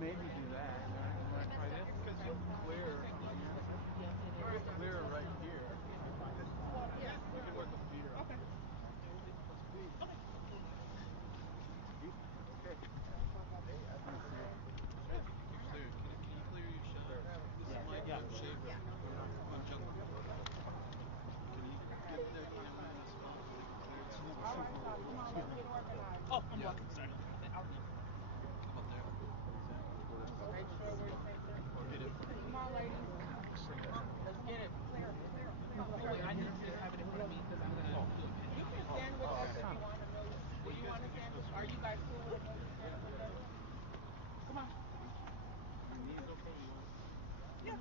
maybe do that. You want to try this? Because you'll clear right here. Yeah. We can work the feet around. Okay. Okay. Can you clear your shot? This is my shape. I'm jumping. Can you get that camera in the spot so they can clear it? All right, so come on, let's get organized. Oh, I'm welcome. Sorry. Come up there. Make sure we're center. Or get it. Come on, ladies. Let's get it. Clear. I need to have it in front of me because I'm going to do it. You can stand with us if you want to know. Do you want to stand? Are you guys cool with us standing with us? Come on. Your knees okay? Yeah.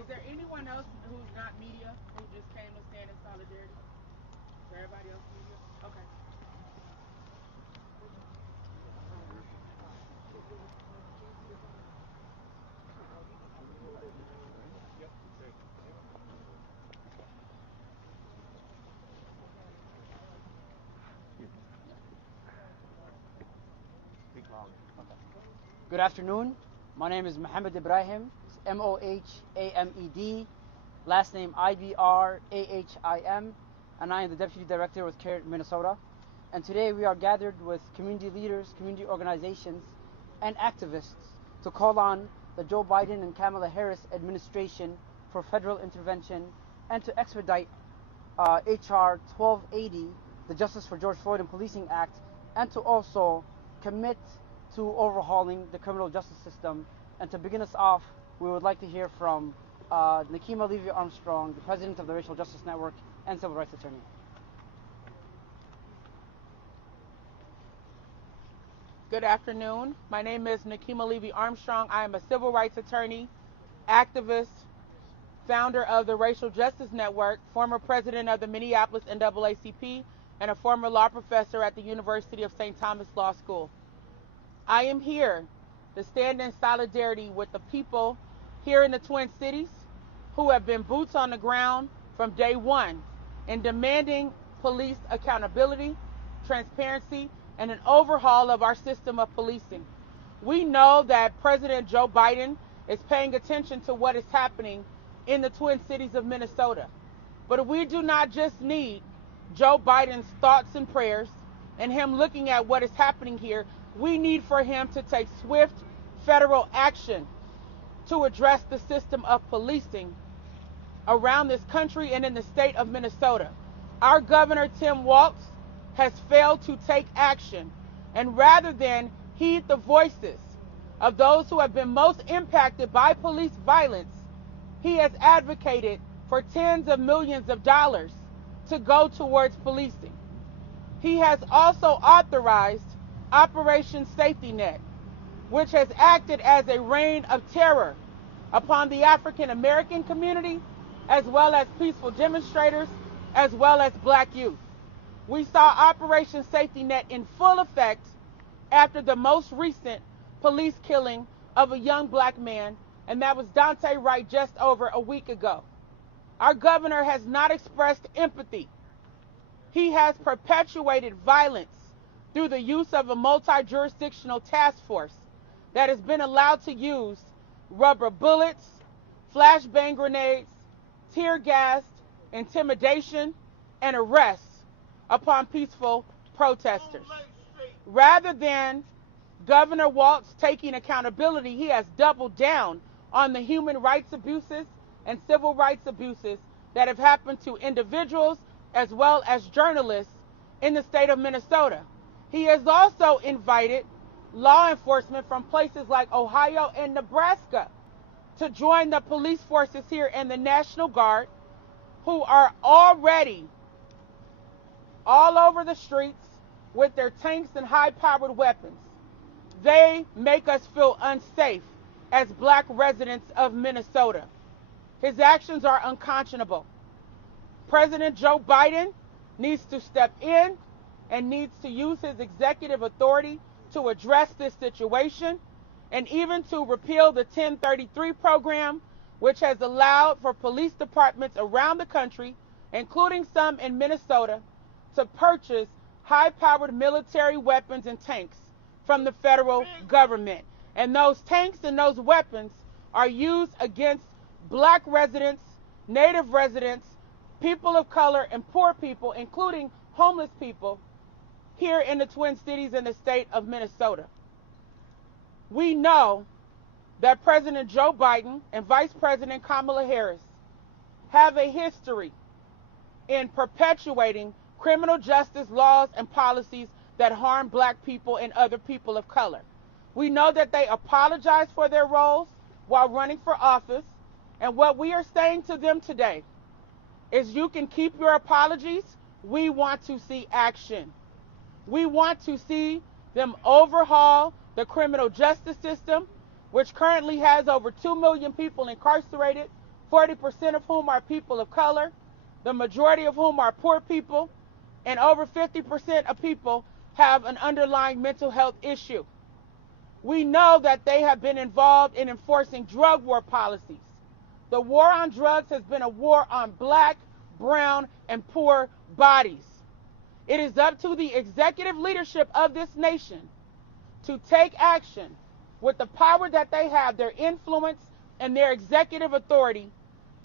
Is there anyone else who's not media who just came to stand in solidarity? Is everybody else media? Okay. Good afternoon. My name is Mohammed Ibrahim. It's Mohamed. Last name Ibrahim, and I am the Deputy Director with CARE Minnesota. And today we are gathered with community leaders, community organizations, and activists to call on the Joe Biden and Kamala Harris administration for federal intervention and to expedite HR 1280, the Justice for George Floyd and Policing Act, and to also commit to overhauling the criminal justice system. And to begin us off, we would like to hear from Nekima Levy Armstrong, the president of the Racial Justice Network and civil rights attorney. Good afternoon. My name is Nekima Levy Armstrong. I am a civil rights attorney, activist, founder of the Racial Justice Network, former president of the Minneapolis NAACP, and a former law professor at the University of St. Thomas Law School. I am here to stand in solidarity with the people here in the Twin Cities who have been boots on the ground from day one in demanding police accountability, transparency, and an overhaul of our system of policing. We know that President Joe Biden is paying attention to what is happening in the Twin Cities of Minnesota. But we do not just need Joe Biden's thoughts and prayers and him looking at what is happening here. We need for him to take swift federal action to address the system of policing around this country and in the state of Minnesota. Our governor, Tim Walz, has failed to take action, and rather than heed the voices of those who have been most impacted by police violence, he has advocated for tens of millions of dollars to go towards policing. He has also authorized Operation Safety Net, which has acted as a reign of terror upon the African American community, as well as peaceful demonstrators, as well as black youth. We saw Operation Safety Net in full effect after the most recent police killing of a young black man, and that was Dante Wright just over a week ago. Our governor has not expressed empathy. He has perpetuated violence through the use of a multi-jurisdictional task force that has been allowed to use rubber bullets, flashbang grenades, tear gas, intimidation, and arrests upon peaceful protesters. Rather than Governor Walz taking accountability, he has doubled down on the human rights abuses and civil rights abuses that have happened to individuals as well as journalists in the state of Minnesota. He has also invited law enforcement from places like Ohio and Nebraska to join the police forces here and the National Guard, who are already all over the streets with their tanks and high-powered weapons. They make us feel unsafe as black residents of Minnesota. His actions are unconscionable. President Joe Biden needs to step in and needs to use his executive authority to address this situation, and even to repeal the 1033 program, which has allowed for police departments around the country, including some in Minnesota, to purchase high-powered military weapons and tanks from the federal government. And those tanks and those weapons are used against black residents, native residents, people of color, and poor people, including homeless people, here in the Twin Cities in the state of Minnesota. We know that President Joe Biden and Vice President Kamala Harris have a history in perpetuating criminal justice laws and policies that harm black people and other people of color. We know that they apologize for their roles while running for office, and what we are saying to them today is you can keep your apologies. We want to see action. We want to see them overhaul the criminal justice system, which currently has over 2 million people incarcerated, 40% of whom are people of color, the majority of whom are poor people, and over 50% of people have an underlying mental health issue. We know that they have been involved in enforcing drug war policies. The war on drugs has been a war on black, brown, and poor bodies. It is up to the executive leadership of this nation to take action with the power that they have, their influence, and their executive authority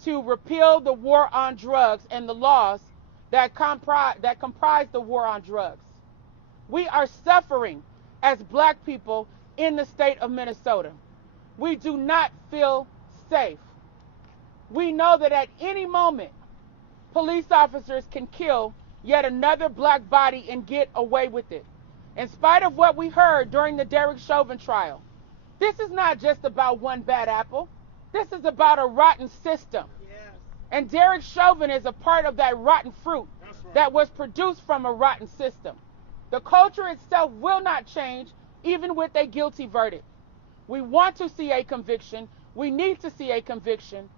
to repeal the war on drugs and the laws that comprise the war on drugs. We are suffering as black people in the state of Minnesota. We do not feel safe. We know that at any moment, police officers can kill yet another black body and get away with it. In spite of what we heard during the Darris Chauvin trial, this is not just about one bad apple. This is about a rotten system. Yes. And Darris Chauvin is a part of that rotten fruit that was produced from a rotten system. The culture itself will not change even with a guilty verdict. We want to see a conviction. We need to see a conviction.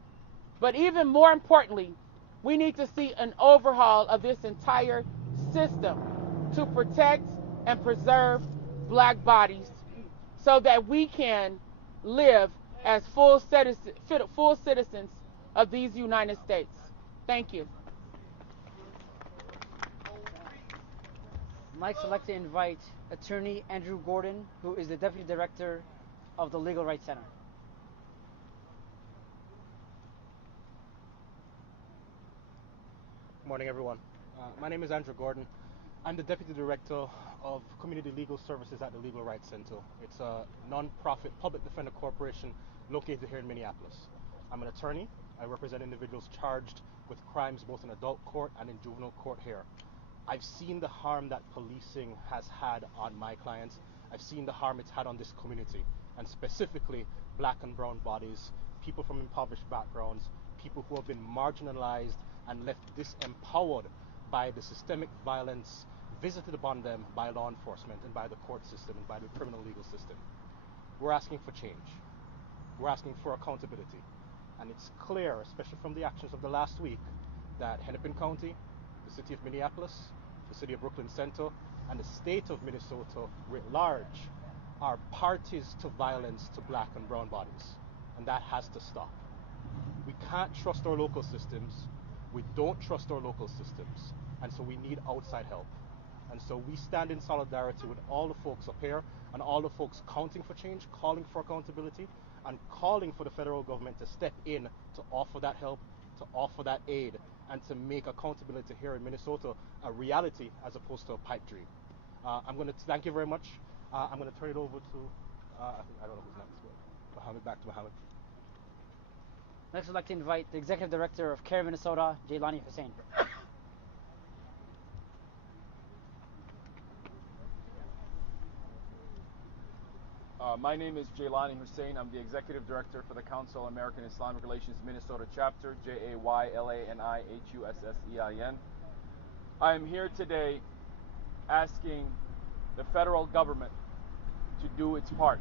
But even more importantly, we need to see an overhaul of this entire system to protect and preserve black bodies so that we can live as full citizens of these United States. Thank you. Next, I'd like to invite Attorney Andrew Gordon, who is the Deputy Director of the Legal Rights Center. Good morning, everyone. My name is Andrew Gordon. I'm the Deputy Director of Community Legal Services at the Legal Rights Center. It's a non-profit public defender corporation located here in Minneapolis. I'm an attorney. I represent individuals charged with crimes both in adult court and in juvenile court here. I've seen the harm that policing has had on my clients. I've seen the harm it's had on this community, and specifically black and brown bodies, people from impoverished backgrounds, people who have been marginalized and left disempowered by the systemic violence visited upon them by law enforcement and by the court system and by the criminal legal system. We're asking for change. We're asking for accountability. And it's clear, especially from the actions of the last week, that Hennepin County, the city of Minneapolis, the city of Brooklyn Center, and the state of Minnesota writ large are parties to violence to black and brown bodies. And that has to stop. We can't trust our local systems. We don't trust our local systems. And so we need outside help. And so we stand in solidarity with all the folks up here and all the folks counting for change, calling for accountability, and calling for the federal government to step in to offer that help, to offer that aid, and to make accountability here in Minnesota a reality as opposed to a pipe dream. I'm going to thank you very much. I'm going to turn it over to, I don't know who's next, Mohammed, back to Mohammed. Next, I'd like to invite the Executive Director of CARE Minnesota, Jaylani Hussein. My name is Jaylani Hussein. I'm the Executive Director for the Council on American Islamic Relations Minnesota Chapter, JAYLANIHUSSEIN. I am here today asking the federal government to do its part.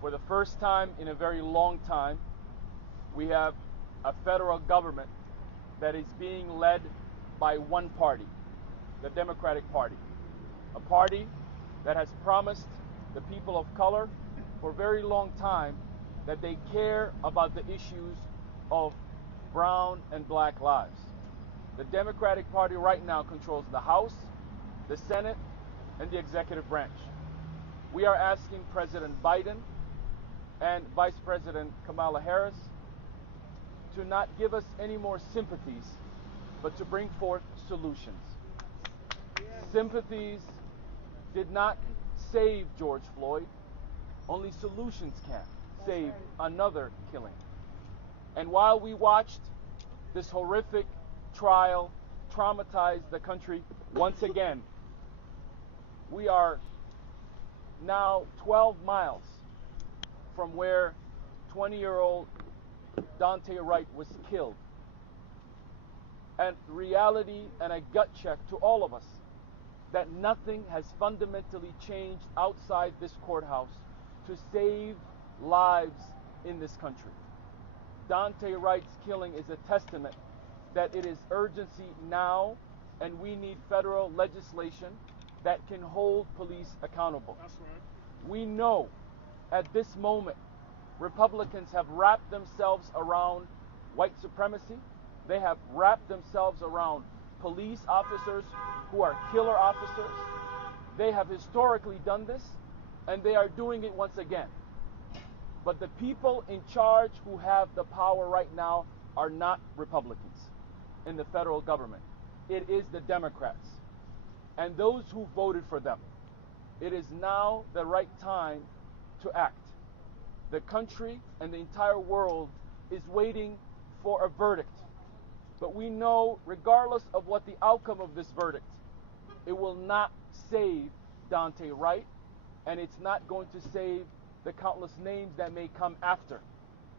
For the first time in a very long time, we have a federal government that is being led by one party, the Democratic Party, a party that has promised the people of color for a very long time that they care about the issues of brown and black lives. The Democratic Party right now controls the House, the Senate, and the executive branch. We are asking President Biden and Vice President Kamala Harris to not give us any more sympathies, but to bring forth solutions. Sympathies did not save George Floyd. Only solutions can save another killing. And while we watched this horrific trial traumatize the country once again, we are now 12 miles from where 20-year-old Daunte Wright was killed. And reality and a gut check to all of us that nothing has fundamentally changed outside this courthouse to save lives in this country. Daunte Wright's killing is a testament that it is urgency now, and we need federal legislation that can hold police accountable. That's right. We know at this moment Republicans have wrapped themselves around white supremacy. They have wrapped themselves around police officers who are killer officers. They have historically done this, and they are doing it once again. But the people in charge who have the power right now are not Republicans in the federal government. It is the Democrats and those who voted for them. It is now the right time to act. The country and the entire world is waiting for a verdict. But we know, regardless of what the outcome of this verdict, it will not save Daunte Wright, and it's not going to save the countless names that may come after.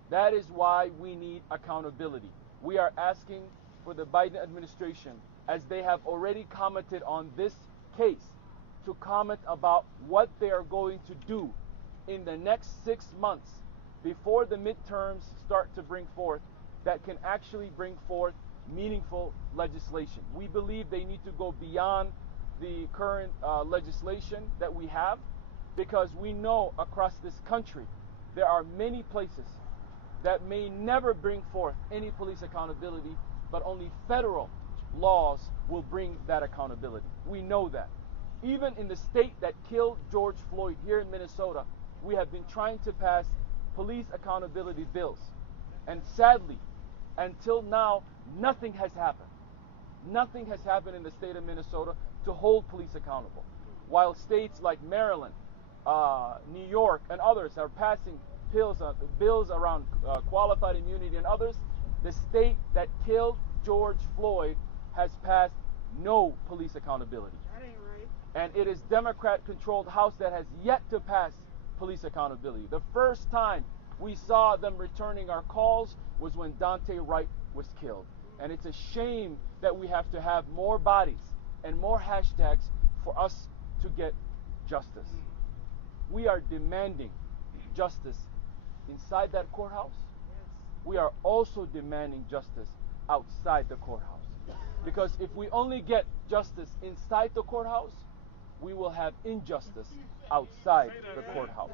That is why we need accountability. We are asking for the Biden administration, as they have already commented on this case, to comment about what they are going to do in the next 6 months before the midterms start to bring forth, that can actually bring forth meaningful legislation. We believe they need to go beyond the current legislation that we have, because we know across this country there are many places that may never bring forth any police accountability, but only federal laws will bring that accountability. We know that. Even in the state that killed George Floyd, here in Minnesota, we have been trying to pass police accountability bills. And sadly, until now, nothing has happened. Nothing has happened in the state of Minnesota to hold police accountable. While states like Maryland, New York, and others are passing bills around qualified immunity and others, the state that killed George Floyd has passed no police accountability. That ain't right. And it is Democrat-controlled House that has yet to pass police accountability. The first time we saw them returning our calls was when Daunte Wright was killed. And it's a shame that we have to have more bodies and more hashtags for us to get justice. We are demanding justice inside that courthouse. We are also demanding justice outside the courthouse. Because if we only get justice inside the courthouse, we will have injustice outside the courthouse.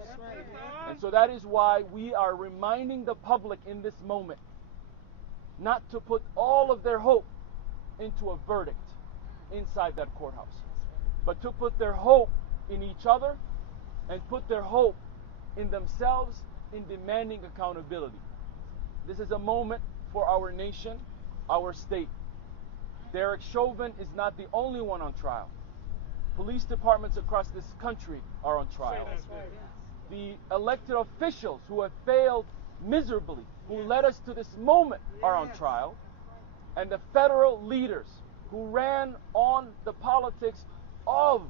And so that is why we are reminding the public in this moment not to put all of their hope into a verdict inside that courthouse, but to put their hope in each other and put their hope in themselves in demanding accountability. This is a moment for our nation, our state. Derek Chauvin is not the only one on trial. Police departments across this country are on trial. The elected officials who have failed miserably, who led us to this moment, are on trial. And the federal leaders who ran on the politics of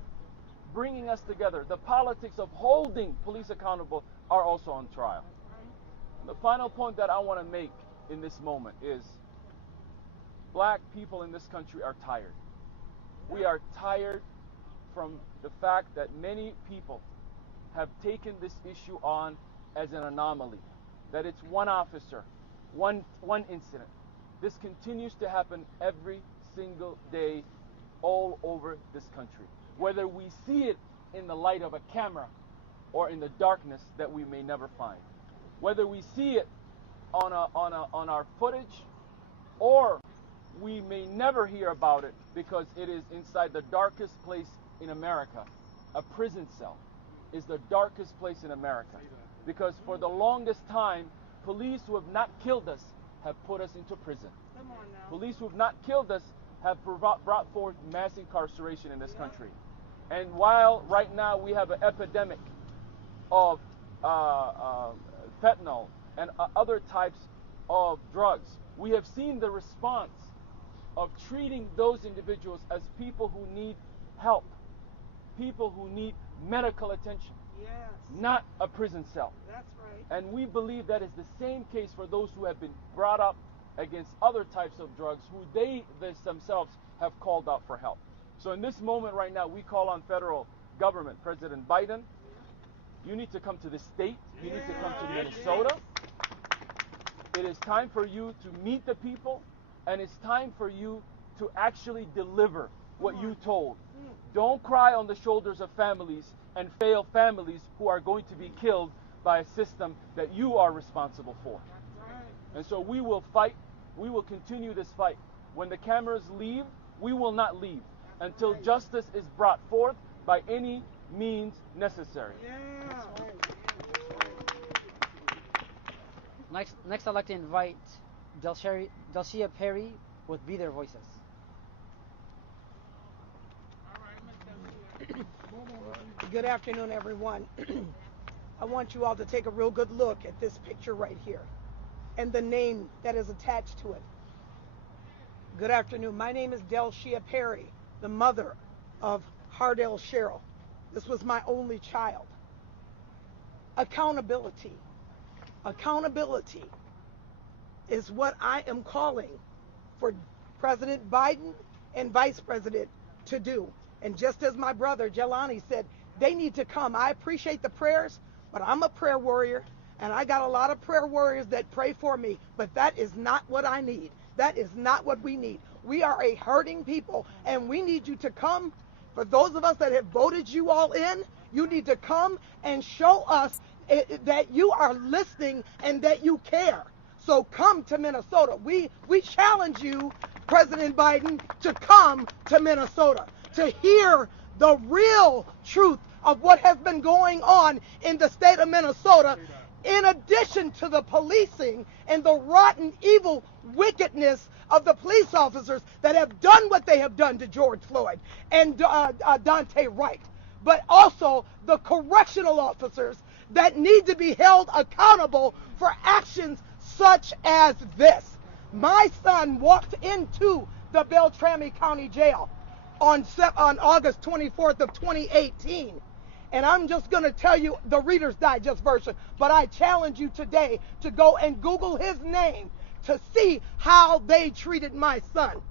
bringing us together, the politics of holding police accountable, are also on trial. And the final point that I want to make in this moment is black people in this country are tired. We are tired from the fact that many people have taken this issue on as an anomaly, that it's one officer, one incident. This continues to happen every single day all over this country, whether we see it in the light of a camera or in the darkness that we may never find, whether we see it on our footage, or we may never hear about it because it is inside the darkest place in America, a prison cell. is the darkest place in America. Because for the longest time, police who have not killed us have put us into prison. Police who have not killed us have brought forth mass incarceration in this country. And while right now we have an epidemic of fentanyl and other types of drugs, we have seen the response of treating those individuals as people who need help, people who need medical attention, not a prison cell. That's right. And we believe that is the same case for those who have been brought up against other types of drugs who they themselves have called out for help. So in this moment right now, we call on federal government, President Biden, you need to come to the state, you need to come to Minnesota. It is time for you to meet the people, and it's time for you to actually deliver what you told. Don't cry on the shoulders of families and fail families who are going to be killed by a system that you are responsible for. And so we will fight. We will continue this fight. When the cameras leave, we will not leave until justice is brought forth by any means necessary. Next, I'd like to invite Delisha Perry with Be Their Voices. Good afternoon, everyone. I want you all to take a real good look at this picture right here and the name that is attached to it. Good afternoon. My name is Delisha Perry, the mother of Hardell Cheryl. This was my only child. Accountability. Accountability is what I am calling for President Biden and Vice President to do. And just as my brother Jaylani said, they need to come. I appreciate the prayers, but I'm a prayer warrior, and I got a lot of prayer warriors that pray for me, but that is not what I need. That is not what we need. We are a hurting people, and we need you to come. For those of us that have voted you all in, you need to come and show us that you are listening and that you care. So come to Minnesota. We challenge you, President Biden, to come to Minnesota, to hear the real truth of what has been going on in the state of Minnesota, in addition to the policing and the rotten, evil wickedness of the police officers that have done what they have done to George Floyd and Dante Wright, but also the correctional officers that need to be held accountable for actions such as this. My son walked into the Beltrami County Jail on August 24th of 2018. And I'm just going to tell you the Reader's Digest version, but I challenge you today to go and Google his name to see how they treated my son.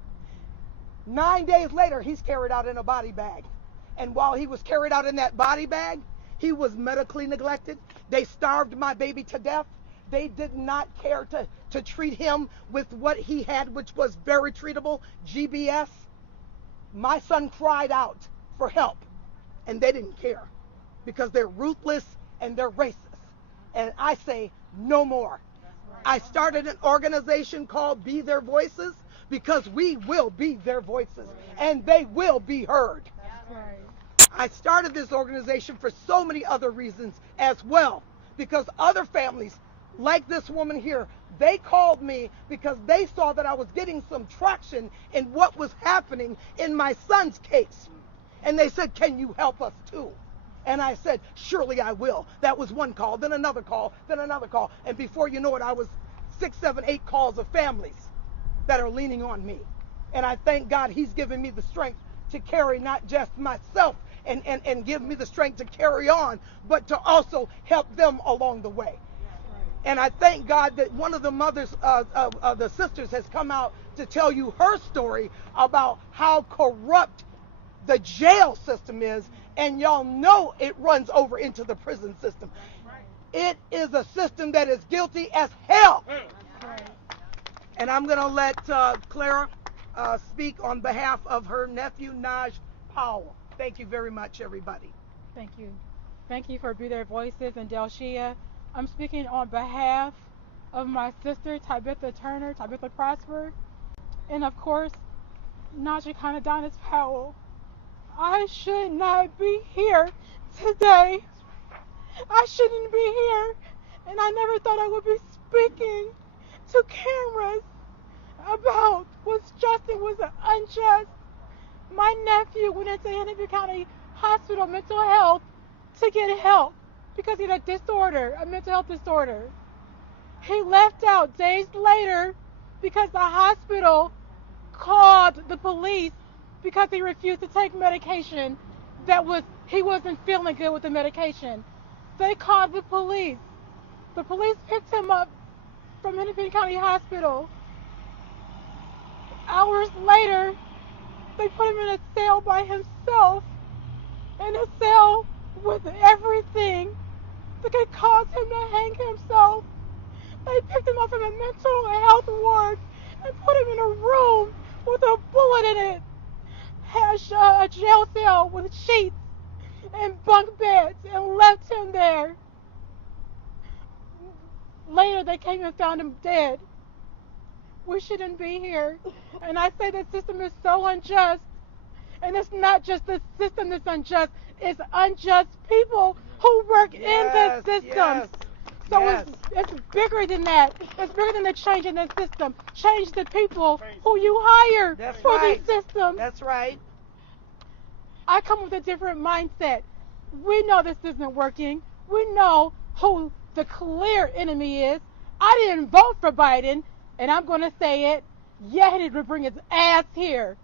9 days later, he's carried out in a body bag. And while he was carried out in that body bag, he was medically neglected. They starved my baby to death. They did not care to treat him with what he had, which was very treatable, GBS. My son cried out for help, and they didn't care because they're ruthless and they're racist. And I say no more. I started an organization called Be Their Voices because we will be their voices and they will be heard. I started this organization for so many other reasons as well, because other families like this woman here, they called me because they saw that I was getting some traction in what was happening in my son's case. And they said, can you help us too? And I said, surely I will. That was one call, then another call, then another call. And before you know it, I was 6, 7, 8 calls of families that are leaning on me. And I thank God he's given me the strength to carry not just myself and give me the strength to carry on, but to also help them along the way. And I thank God that one of the mothers, the sisters, has come out to tell you her story about how corrupt the jail system is, and y'all know it runs over into the prison system. It is a system that is guilty as hell. And I'm going to let Clara speak on behalf of her nephew, Naj Powell. Thank you very much, everybody. Thank you. Thank you for Be Their Voices and Delisha. I'm speaking on behalf of my sister, Tabitha Prosper, and of course, Najee Adonis Powell. I should not be here today I shouldn't be here, and I never thought I would be speaking to cameras about what's just and what's unjust. My nephew went into Hennepin County Hospital mental health to get help because he had a disorder, a mental health disorder. He left out days later because the hospital called the police because he refused to take medication he wasn't feeling good with the medication. They called the police. The police picked him up from Hennepin County Hospital. Hours later, they put him in a cell by himself, in a cell with everything that could cause him to hang himself. They picked him up from a mental health ward and put him in a room with a bullet in it, a jail cell with sheets and bunk beds, and left him there. Later, they came and found him dead. We shouldn't be here. And I say the system is so unjust. And it's not just the system that's unjust, it's unjust people who work in the system. Yes. So Yes. it's bigger than that. It's bigger than the change in the system. Change the people who you hire That's for right. the system. That's right. I come with a different mindset. We know this isn't working. We know who the clear enemy is. I didn't vote for Biden, and I'm going to say it. Yeah, he needs to bring his ass here.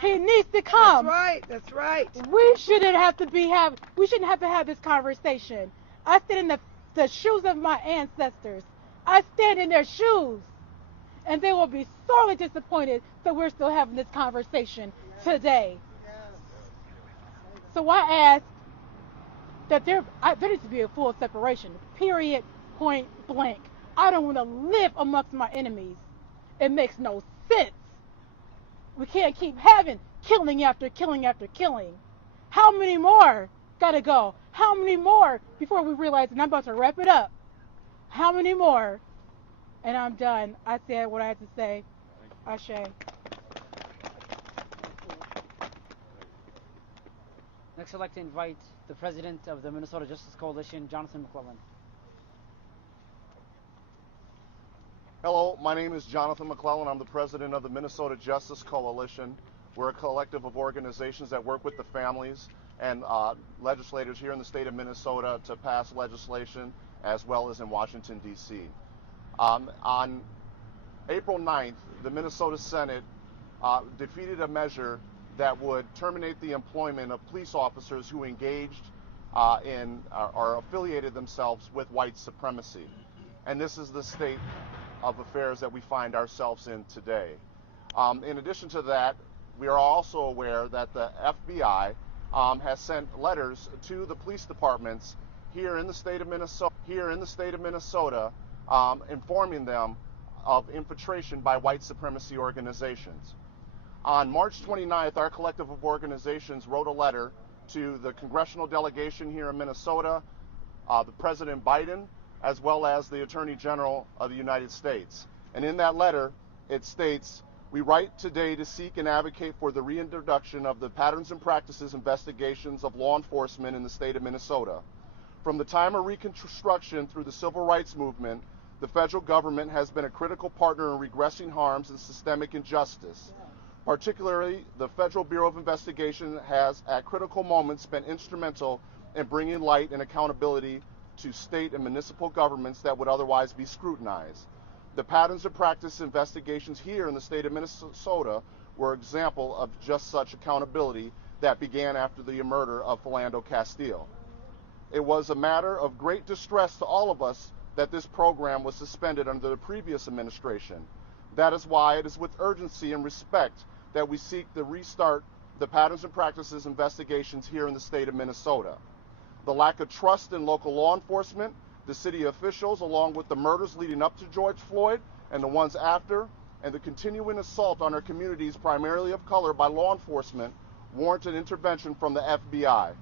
He needs to come. That's right. That's right. We shouldn't have to have this conversation. I stand in the shoes of my ancestors. I stand in their shoes. And they will be sorely disappointed that we're still having this conversation today. So I ask that there needs to be a full separation, period, point blank. I don't want to live amongst my enemies. It makes no sense. We can't keep having killing after killing after killing. How many more gotta go? How many more before we realize, and I'm about to wrap it up, how many more? And I'm done. I said what I had to say. Ashe. Next, I'd like to invite the president of the Minnesota Justice Coalition, Jonathan Mcclellan. Hello, my name is Jonathan Mcclellan. I'm the president of the Minnesota Justice Coalition. We're a collective of organizations that work with the families and legislators here in the state of Minnesota to pass legislation, as well as in Washington, D.C. On April 9th, the Minnesota Senate defeated a measure that would terminate the employment of police officers who engaged in or affiliated themselves with white supremacy. And this is the state of affairs that we find ourselves in today. In addition to that, we are also aware that the FBI has sent letters to the police departments here in the state of Minnesota, informing them of infiltration by white supremacy organizations. On March 29th, our collective of organizations wrote a letter to the congressional delegation here in Minnesota, the President Biden, as well as the Attorney General of the United States. And in that letter, it states, "We write today to seek and advocate for the reintroduction of the patterns and practices investigations of law enforcement in the state of Minnesota. From the time of Reconstruction through the Civil Rights Movement, the federal government has been a critical partner in regressing harms and systemic injustice. Particularly, the Federal Bureau of Investigation has, at critical moments, been instrumental in bringing light and accountability to state and municipal governments that would otherwise be scrutinized. The patterns and practice investigations here in the state of Minnesota were an example of just such accountability that began after the murder of Philando Castile. It was a matter of great distress to all of us that this program was suspended under the previous administration. That is why it is with urgency and respect that we seek to restart the patterns and practices investigations here in the state of Minnesota. The lack of trust in local law enforcement, the city officials, along with the murders leading up to George Floyd and the ones after, and the continuing assault on our communities, primarily of color, by law enforcement, warrant an intervention from the FBI.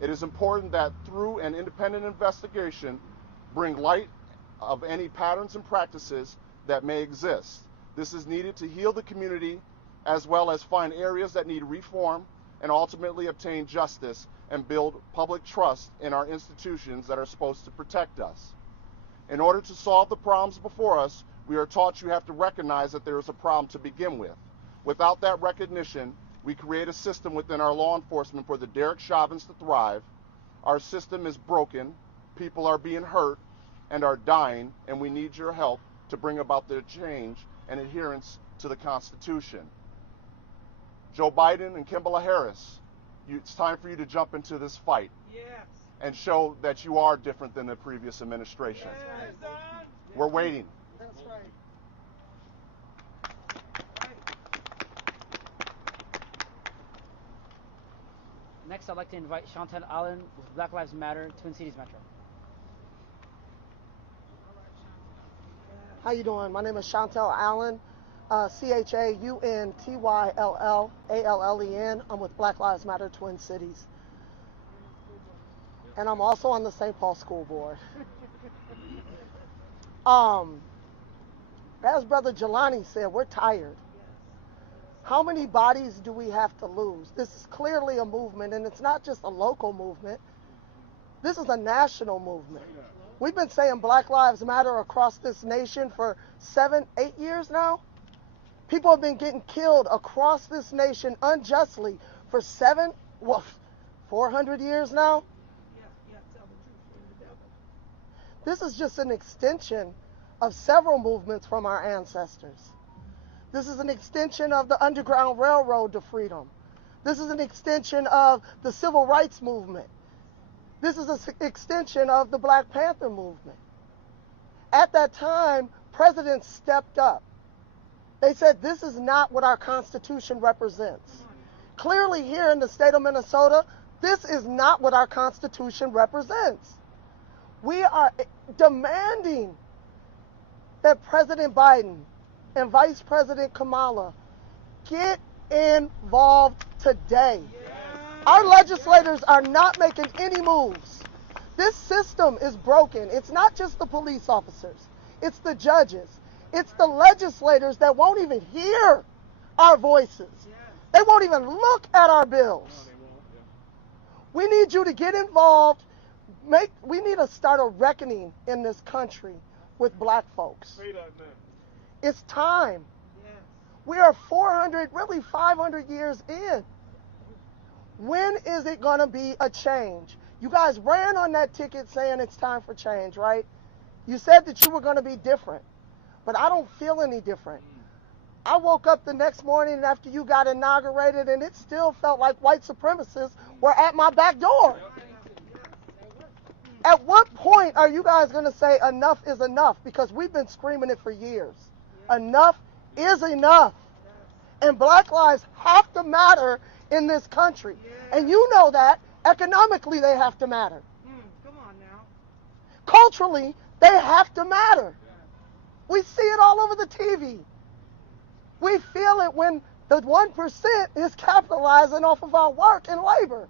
It is important that through an independent investigation, bring light of any patterns and practices that may exist. This is needed to heal the community as well as find areas that need reform and ultimately obtain justice and build public trust in our institutions that are supposed to protect us. In order to solve the problems before us, we are taught you have to recognize that there is a problem to begin with. Without that recognition, we create a system within our law enforcement for the Derek Chauvins to thrive. Our system is broken, people are being hurt and are dying, and we need your help to bring about the change and adherence to the Constitution. Joe Biden and Kamala Harris, it's time for you to jump into this fight. Yes. And show that you are different than the previous administration. Yes. We're waiting. That's right. Next, I'd like to invite Shawn Allen with Black Lives Matter, Twin Cities Metro. How you doing? My name is Shawn Allen, CHAUNTYLLALLEN. I'm with Black Lives Matter, Twin Cities. And I'm also on the St. Paul School Board. As Brother Jaylani said, we're tired. How many bodies do we have to lose? This is clearly a movement, and it's not just a local movement. This is a national movement. We've been saying Black Lives Matter across this nation for 7, 8 years now. People have been getting killed across this nation unjustly for 400 years now. This is just an extension of several movements from our ancestors. This is an extension of the Underground Railroad to freedom. This is an extension of the Civil Rights Movement. This is an extension of the Black Panther movement. At that time, presidents stepped up. They said, this is not what our Constitution represents. Clearly here in the state of Minnesota, this is not what our Constitution represents. We are demanding that President Biden and Vice President Kamala get involved today. Our legislators are not making any moves. This system is broken. It's not just the police officers. It's the judges. It's the legislators that won't even hear our voices. They won't even look at our bills. We need you to get involved. We need to start a reckoning in this country with black folks. It's time. We are 400, really 500 years in. When is it going to be a change? You guys ran on that ticket saying it's time for change, right? You said that you were going to be different, but I don't feel any different. I woke up the next morning after you got inaugurated, and it still felt like white supremacists were at my back door. At what point are you guys going to say enough is enough? Because we've been screaming it for years. Enough is enough. And black lives have to matter in this country. And you know that. Economically, they have to matter. Come on now. Culturally, they have to matter. We see it all over the TV. We feel it when the 1% is capitalizing off of our work and labor.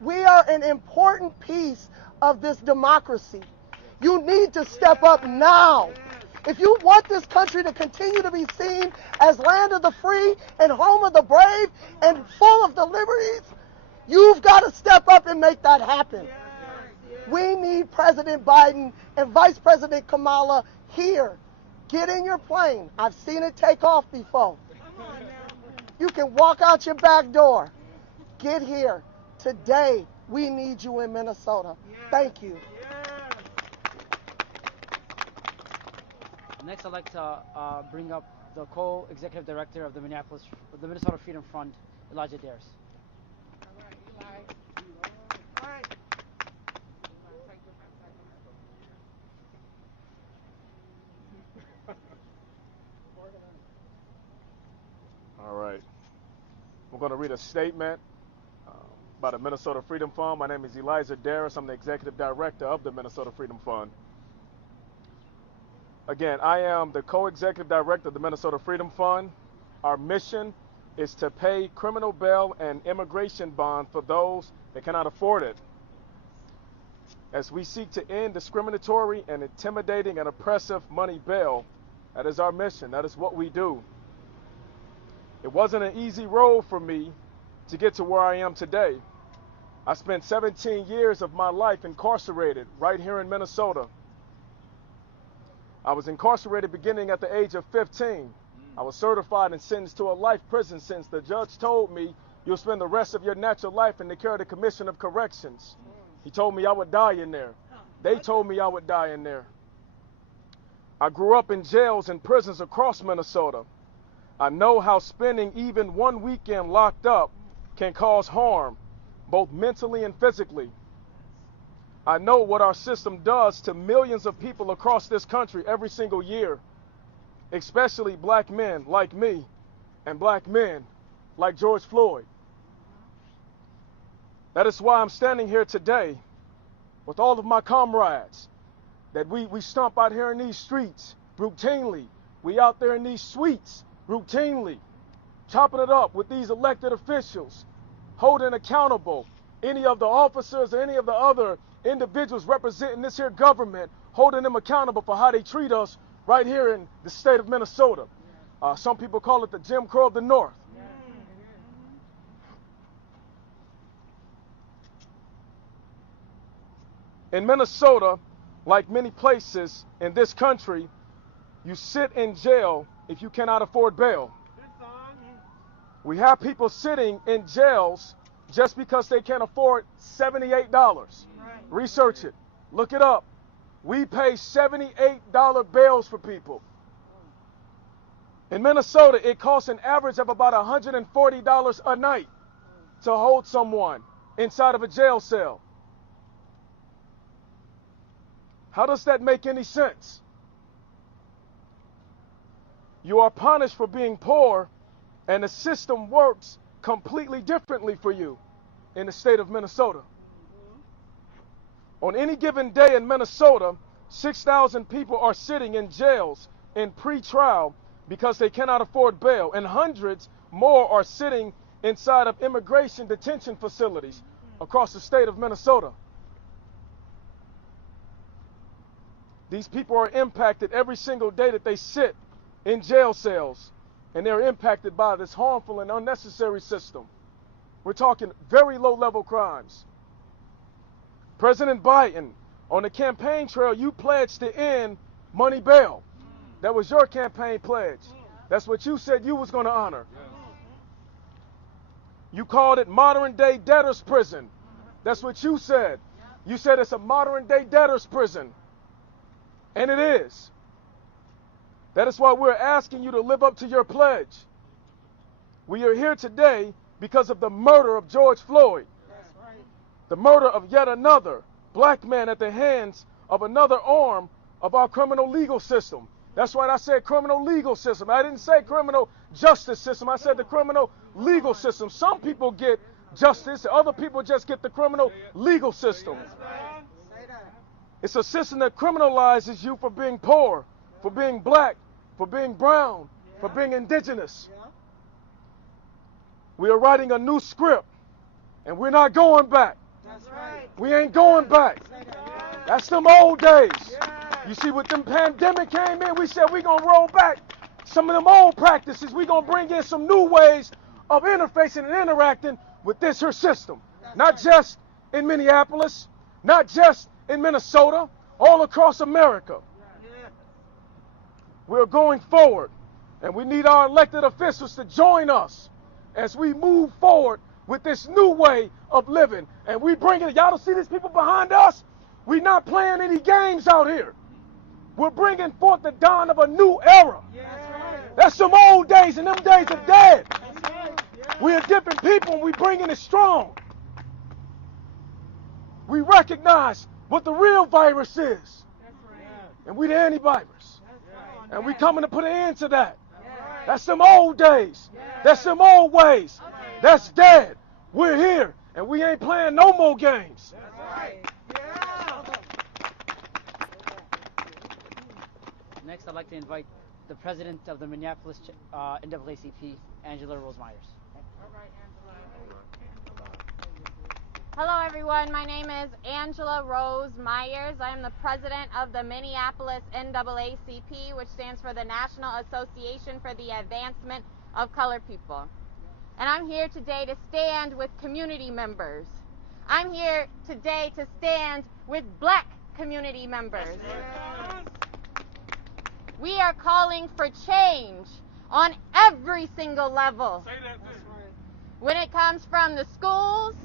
We are an important piece of this democracy. You need to step up now. If you want this country to continue to be seen as land of the free and home of the brave and full of the liberties, you've got to step up and make that happen. We need President Biden and Vice President Kamala here. Get in your plane. I've seen it take off before. You can walk out your back door. Get here. Today, we need you in Minnesota. Thank you. Next, I'd like to bring up the co-executive director of the Minnesota Freedom Front, Elijah Darris. All right. We're going to read a statement by the Minnesota Freedom Fund. My name is Elijah Darris. I'm the executive director of the Minnesota Freedom Fund. Again, I am the co-executive director of the Minnesota Freedom Fund. Our mission is to pay criminal bail and immigration bond for those that cannot afford it. As we seek to end discriminatory and intimidating and oppressive money bail, that is our mission. That is what we do. It wasn't an easy road for me to get to where I am today. I spent 17 years of my life incarcerated right here in Minnesota. I was incarcerated beginning at the age of 15. I was certified and sentenced to a life prison sentence. The judge told me, you'll spend the rest of your natural life in the care of the Commission of Corrections. He told me I would die in there. They told me I would die in there. I grew up in jails and prisons across Minnesota. I know how spending even one weekend locked up can cause harm, both mentally and physically. I know what our system does to millions of people across this country every single year, especially black men like me and black men like George Floyd. That is why I'm standing here today with all of my comrades, that we stomp out here in these streets routinely. We out there in these suites routinely, chopping it up with these elected officials, holding accountable any of the officers or any of the other individuals representing this here government, holding them accountable for how they treat us right here in the state of Minnesota. Some people call it the Jim Crow of the North. In Minnesota, like many places in this country, you sit in jail if you cannot afford bail. We have people sitting in jails just because they can't afford $78. Research it. Look it up. We pay $78 bails for people. In Minnesota, it costs an average of about $140 a night to hold someone inside of a jail cell. How does that make any sense? You are punished for being poor, and the system works completely differently for you in the state of Minnesota. On any given day in Minnesota, 6,000 people are sitting in jails in pre-trial because they cannot afford bail, and hundreds more are sitting inside of immigration detention facilities across the state of Minnesota. These people are impacted every single day that they sit in jail cells, and they're impacted by this harmful and unnecessary system. We're talking very low-level crimes. President Biden, on the campaign trail, you pledged to end money bail. That was your campaign pledge. That's what you said you was going to honor. You called it modern-day debtor's prison. That's what you said. You said it's a modern-day debtor's prison. And it is. That is why we're asking you to live up to your pledge. We are here today because of the murder of George Floyd. The murder of yet another black man at the hands of another arm of our criminal legal system. That's right, I said criminal legal system. I didn't say criminal justice system. I said the criminal legal system. Some people get justice, other people just get the criminal legal system. It's a system that criminalizes you for being poor, for being black, for being brown, for being indigenous. We are writing a new script, and we're not going back. That's right. We ain't going back. That's them old days. You see, when the pandemic came in, we said we're going to roll back some of them old practices. We're going to bring in some new ways of interfacing and interacting with this here system. Not just in Minneapolis, not just in Minnesota, all across America. We're going forward, and we need our elected officials to join us as we move forward with this new way of living. And we bring it. Y'all don't see these people behind us? We're not playing any games out here. We're bringing forth the dawn of a new era. That's some old days, and them days are dead. We're different people, and we're bringing it strong. We recognize what the real virus is. And we the antivirus. And we coming to put an end to that. That's them old days. That's them old ways. That's dead. We're here, and we ain't playing no more games. Next, I'd like to invite the president of the Minneapolis NAACP, Angela Rose Myers. Hello everyone, my name is Angela Rose Myers. I am the president of the Minneapolis NAACP, which stands for the National Association for the Advancement of Colored People. And I'm here today to stand with community members. I'm here today to stand with black community members. We are calling for change on every single level. When it comes from the schools,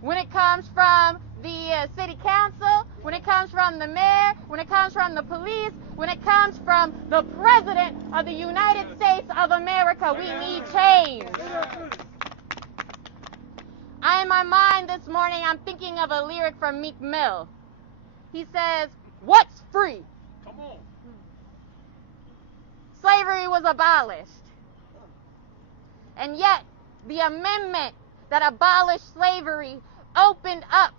when it comes from the city council, when it comes from the mayor, when it comes from the police, when it comes from the president of the United States of America, we need change. In my mind this morning, I'm thinking of a lyric from Meek Mill. He says, "What's free?" Come on. Slavery was abolished. And yet, the amendment that abolished slavery opened up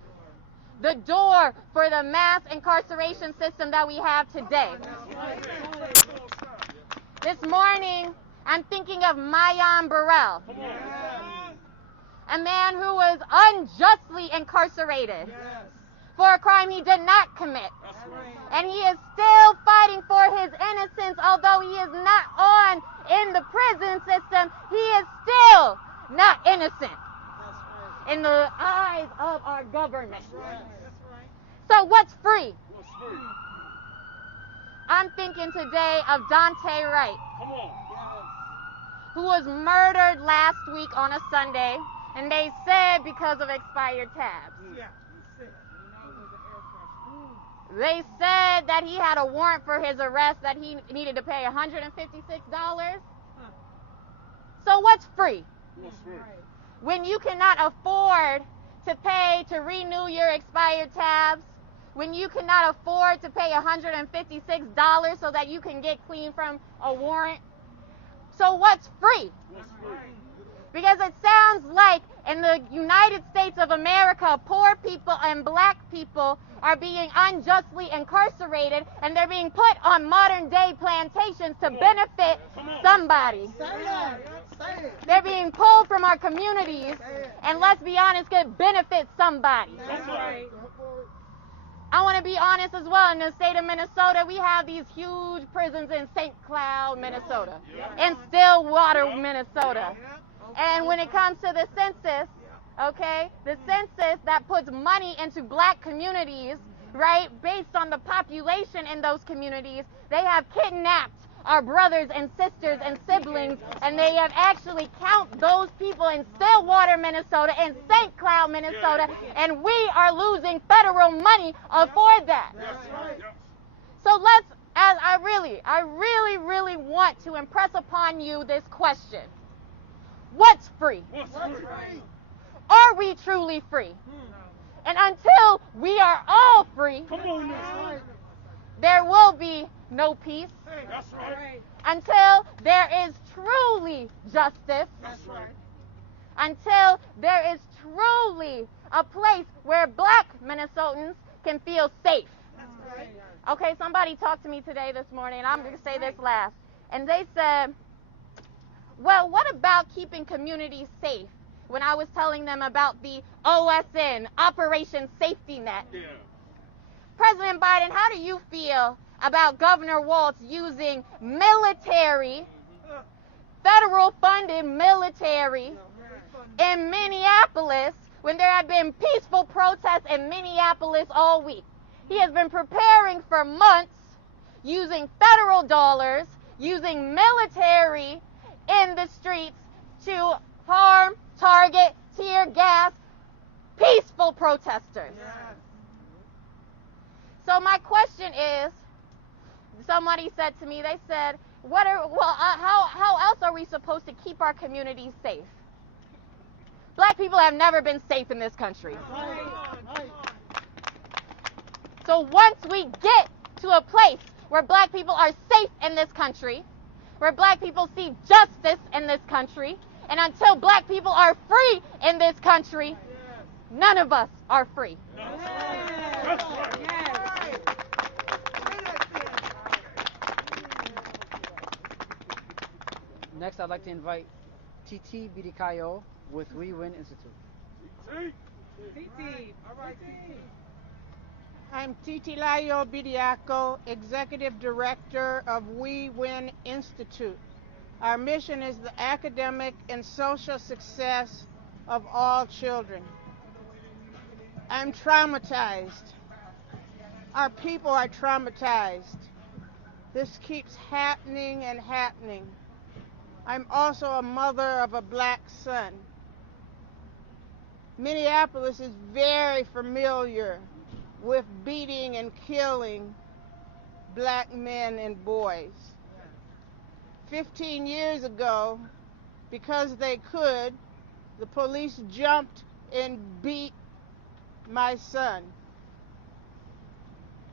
the door for the mass incarceration system that we have today. This morning, I'm thinking of Mayan Burrell, a man who was unjustly incarcerated for a crime he did not commit. And he is still fighting for his innocence, although he is not in the prison system, he is still not innocent in the eyes of our government. So what's free? I'm thinking today of Dante Wright, who was murdered last week on a Sunday, and they said because of expired tabs. They said that he had a warrant for his arrest, that he needed to pay $156. So what's free? When you cannot afford to pay to renew your expired tabs, when you cannot afford to pay $156 so that you can get clean from a warrant. So what's free? Because it sounds like in the United States of America, poor people and black people are being unjustly incarcerated, and they're being put on modern day plantations to benefit somebody. They're being pulled from our communities, and let's be honest, could benefit somebody. I want to be honest as well. In the state of Minnesota, we have these huge prisons in St. Cloud, Minnesota, and Stillwater, Minnesota. And when it comes to the census, okay, the census that puts money into black communities, right, based on the population in those communities, they have kidnapped our brothers and sisters and siblings, and they have actually count those people in Stillwater, Minnesota, and St. Cloud, Minnesota, and we are losing federal money for that. So let's, as I really want to impress upon you this question. What's free? Are we truly free? And until we are all free, there will be no peace. Until there is truly justice. Until there is truly a place where black Minnesotans can feel safe. Okay, somebody talked to me today this morning, and I'm going to say this last. And they said, well, what about keeping communities safe? When I was telling them about the OSN, Operation Safety Net. President Biden, how do you feel about Governor Walz using military, federal funded military in Minneapolis when there have been peaceful protests in Minneapolis all week? He has been preparing for months using federal dollars, using military in the streets to harm, target, tear gas peaceful protesters. So my question is, somebody said to me, they said, how else are we supposed to keep our communities safe? Black people have never been safe in this country. So once we get to a place where black people are safe in this country, where black people see justice in this country, and until black people are free in this country, none of us are free. Next, I'd like to invite Titi Bidikayo with We Win Institute. Titi, all right, Titi. I'm Titi Layo Bidiako, Executive Director of We Win Institute, Our mission is the academic and social success of all children. I'm traumatized. Our people are traumatized. This keeps happening and happening. I'm also a mother of a black son. Minneapolis is very familiar with beating and killing black men and boys. 15 years ago, because they could, the police jumped and beat my son.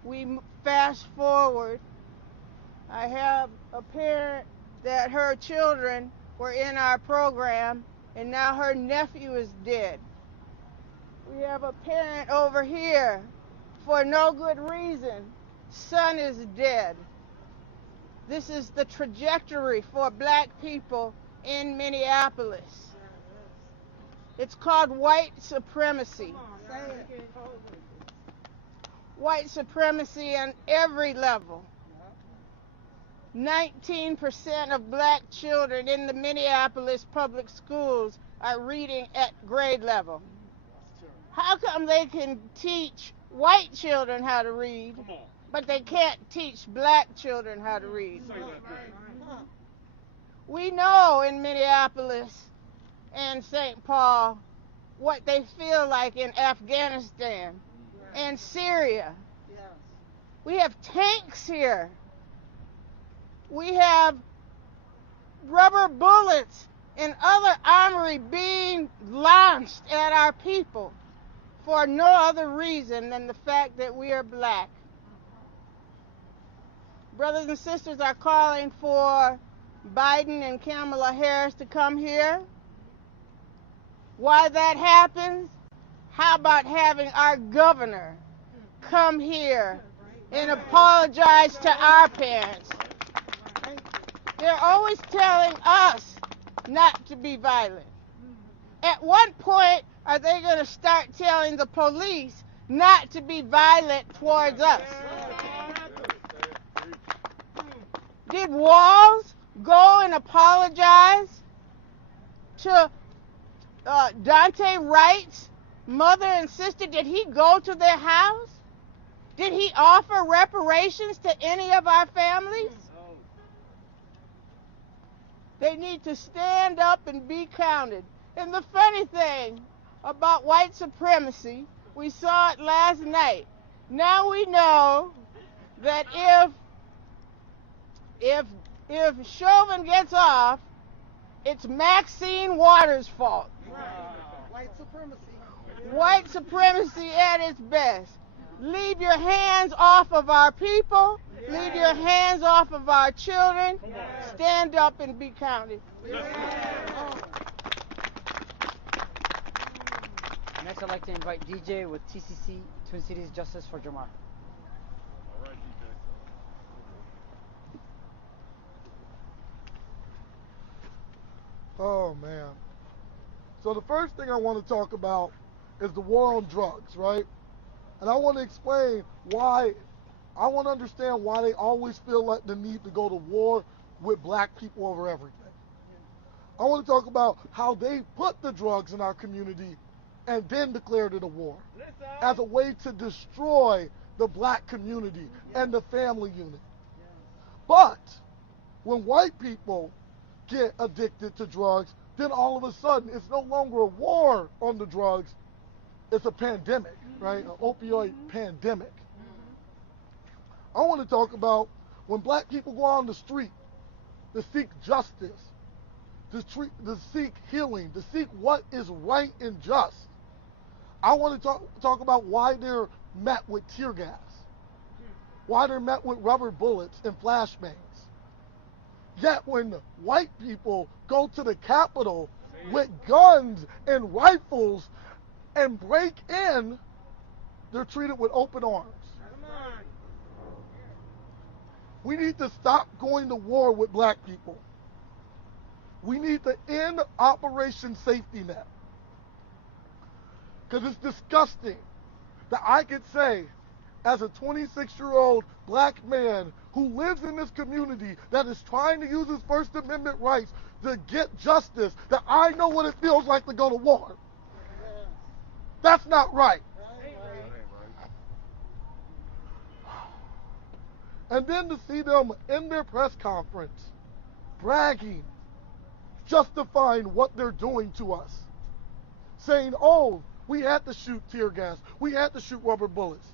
We fast forward. I have a parent that her children were in our program, and now her nephew is dead. We have a parent over here, for no good reason, son is dead. This is the trajectory for black people in Minneapolis. It's called white supremacy. White supremacy on every level. 19% of black children in the Minneapolis public schools are reading at grade level. How come they can teach white children how to read, but they can't teach black children how to read? We know in Minneapolis and St. Paul what they feel like in Afghanistan and Syria. We have tanks here. We have rubber bullets and other armory being launched at our people for no other reason than the fact that we are black. Brothers and sisters are calling for Biden and Kamala Harris to come here. Why that happens? How about having our governor come here and apologize to our parents? They're always telling us not to be violent. At what point are they going to start telling the police not to be violent towards us? Did Walls go and apologize to Dante Wright's mother and sister? Did he go to their house? Did he offer reparations to any of our families? They need to stand up and be counted. And the funny thing about white supremacy, we saw it last night. Now we know that if Chauvin gets off, it's Maxine Waters' fault. White supremacy. White supremacy at its best. Leave your hands off of our people. Leave your hands off of our children. Stand up and be counted. Next, I'd like to invite DJ with TCC, Twin Cities Justice for Jamar. All right, DJ. Oh, man. So the first thing I want to talk about is the war on drugs, right? And I want to explain why, I want to understand why they always feel like the need to go to war with black people over everything. I want to talk about how they put the drugs in our community and then declared it a war as a way to destroy the black community and the family unit. But when white people get addicted to drugs, then all of a sudden it's no longer a war on the drugs, it's a pandemic, right? An opioid pandemic. I want to talk about when black people go on the street to seek justice, to seek healing, to seek what is right and just. I want to talk about why they're met with tear gas, why they're met with rubber bullets and flashbangs. Yet when white people go to the Capitol with guns and rifles and break in, they're treated with open arms. We need to stop going to war with black people. We need to end Operation Safety Net. Because it's disgusting that I could say as a 26-year-old black man who lives in this community that is trying to use his First Amendment rights to get justice, that I know what it feels like to go to war. That's not right. And then to see them in their press conference bragging, justifying what they're doing to us, saying, oh, we had to shoot tear gas, we had to shoot rubber bullets.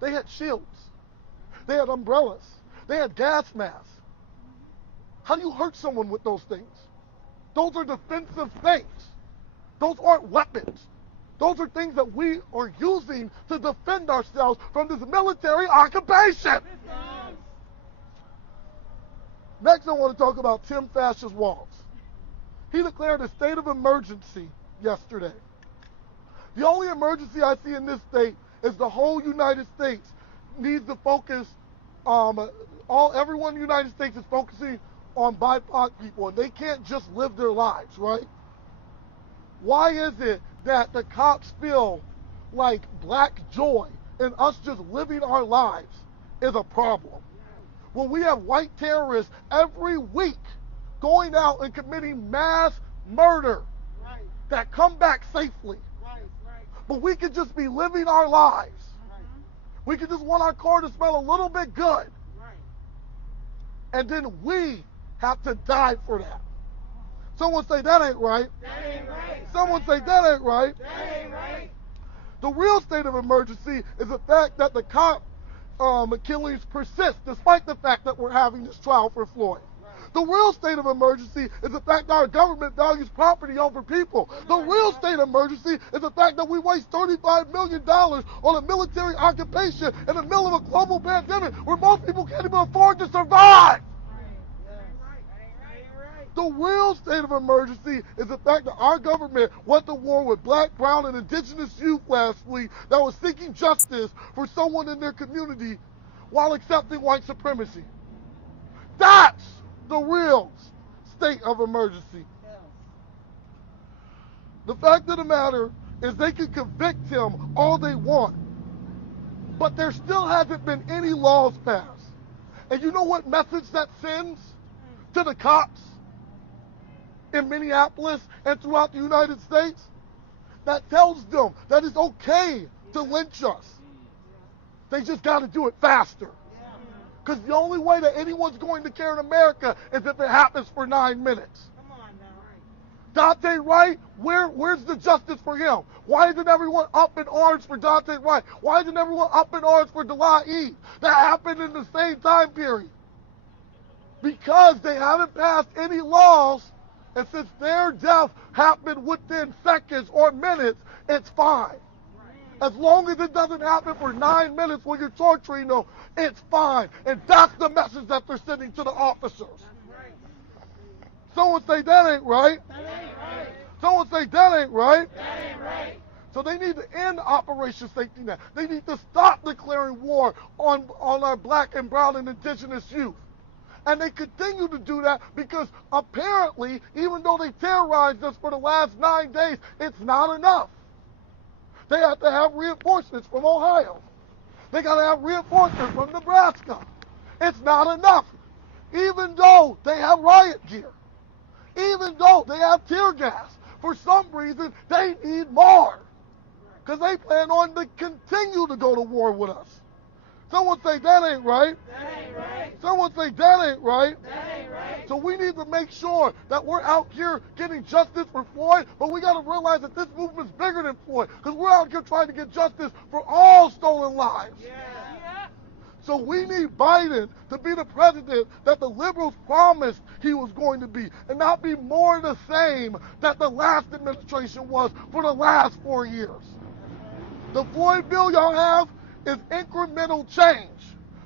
They had shields, they had umbrellas, they had gas masks. How do you hurt someone with those things? Those are defensive things. Those aren't weapons. Those are things that we are using to defend ourselves from this military occupation. Next, I want to talk about Tim Fascist Walz. He declared a state of emergency yesterday. The only emergency I see in this state is the whole United States needs to focus, everyone in the United States is focusing on BIPOC people, and they can't just live their lives, right? Why is it that the cops feel like black joy and us just living our lives is a problem? When we have white terrorists every week going out and committing mass murder that come back safely. But we could just be living our lives. We could just want our car to smell a little bit good. And then we have to die for that. Someone say that ain't right. That ain't right. Someone say that ain't right. That ain't right. The real state of emergency is the fact that the cop killings persist despite the fact that we're having this trial for Floyd. The real state of emergency is the fact that our government values property over people. The real state of emergency is the fact that we waste $35 million on a military occupation in the middle of a global pandemic where most people can't even afford to survive. The real state of emergency is the fact that our government went to war with black, brown, and indigenous youth last week that was seeking justice for someone in their community while accepting white supremacy. That's the real state of emergency. The fact of the matter is they can convict him all they want, but there still hasn't been any laws passed. And you know what message that sends to the cops in Minneapolis and throughout the United States? That tells them that it's okay to lynch us. They just got to do it faster. Because the only way that anyone's going to care in America is if it happens for 9 minutes. Dante Wright, where's the justice for him? Why isn't everyone up in arms for Dante Wright? Why isn't everyone up in arms for Delisha? That happened in the same time period. Because they haven't passed any laws, and since their death happened within seconds or minutes, it's fine. As long as it doesn't happen for 9 minutes when you're torturing them, it's fine. And that's the message that they're sending to the officers. Someone say that ain't right. That ain't right. Someone say that ain't right. That ain't right. So they need to end Operation Safety Net. They need to stop declaring war on our black and brown and indigenous youth. And they continue to do that because apparently, even though they terrorized us for the last 9 days, it's not enough. They have to have reinforcements from Ohio. They got to have reinforcements from Nebraska. It's not enough. Even though they have riot gear. Even though they have tear gas. For some reason, they need more. Because they plan on to continue to go to war with us. Someone say that ain't right. That ain't right. Someone say that ain't right. That ain't right. So we need to make sure that we're out here getting justice for Floyd, but we got to realize that this movement's bigger than Floyd, because we're out here trying to get justice for all stolen lives. Yeah. So we need Biden to be the president that the liberals promised he was going to be, and not be more the same that the last administration was for the last 4 years. The Floyd bill y'all have is incremental change.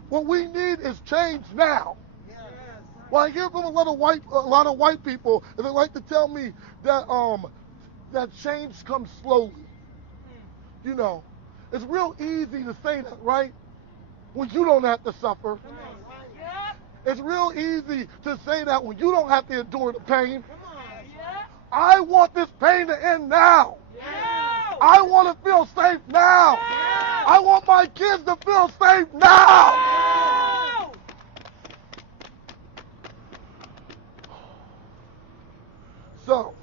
What we need is change now. Well, I hear from a lot of white people, and they like to tell me that that change comes slowly. You know, it's real easy to say that, right? When you don't have to suffer. It's real easy to say that when you don't have to endure the pain. I want this pain to end now. I want to feel safe now. I want my kids to feel safe now. So,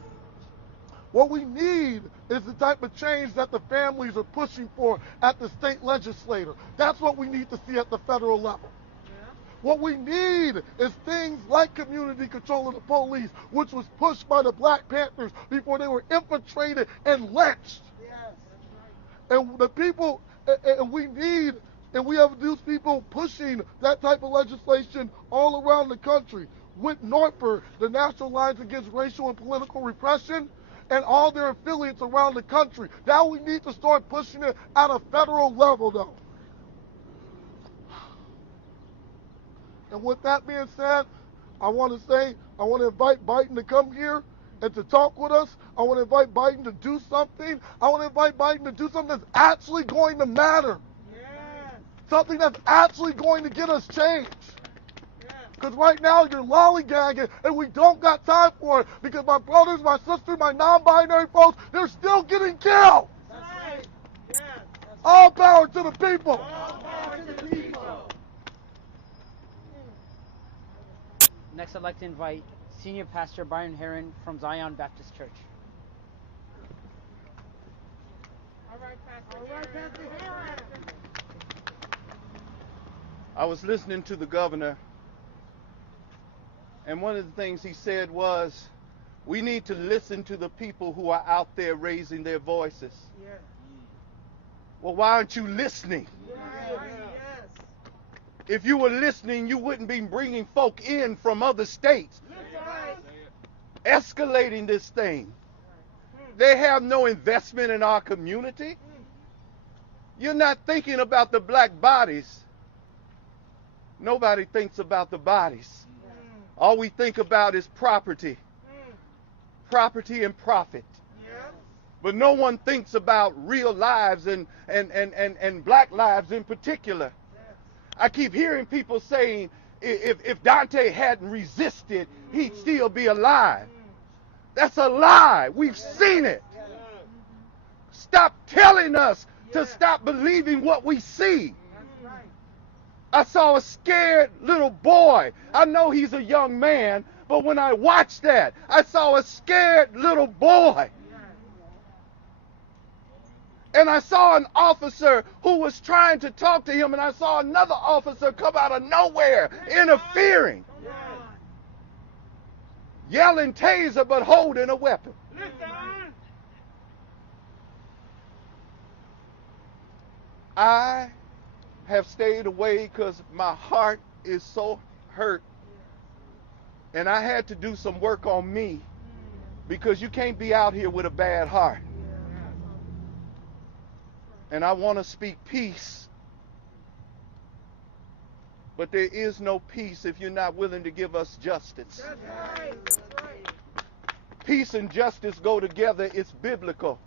what we need is the type of change that the families are pushing for at the state legislature. That's what we need to see at the federal level. What we need is things like community control of the police, which was pushed by the Black Panthers before they were infiltrated and lynched. And the people, and we have these people pushing that type of legislation all around the country. With NORPR, the National Alliance Against Racial and Political Repression, and all their affiliates around the country. Now we need to start pushing it at a federal level, though. And with that being said, I want to invite Biden to come here and to talk with us. I want to invite Biden to do something. I want to invite Biden to do something that's actually going to matter. Something that's actually going to get us change. Because right now you're lollygagging and we don't got time for it because my brothers, my sisters, my non-binary folks, they're still getting killed. That's right. Yes. All power to the people. All power to the people. Next, I'd like to invite Senior Pastor Byron Herron from Zion Baptist Church. All right, Pastor Herron. I was listening to the governor, and one of the things he said was, we need to listen to the people who are out there raising their voices. Yeah. Well, why aren't you listening? Yes. If you were listening, you wouldn't be bringing folk in from other states, escalating this thing. They have no investment in our community. You're not thinking about the black bodies. Nobody thinks about the bodies. All we think about is property. Property and profit. But no one thinks about real lives and black lives in particular. I keep hearing people saying if Dante hadn't resisted, he'd still be alive. That's a lie. We've seen it. Stop telling us to stop believing what we see. I saw a scared little boy. I know he's a young man, but when I watched that, I saw a scared little boy. And I saw an officer who was trying to talk to him, and I saw another officer come out of nowhere, interfering. Yelling taser, but holding a weapon. I have stayed away because my heart is so hurt. And I had to do some work on me because you can't be out here with a bad heart. And I want to speak peace. But there is no peace if you're not willing to give us justice. Peace and justice go together. It's biblical.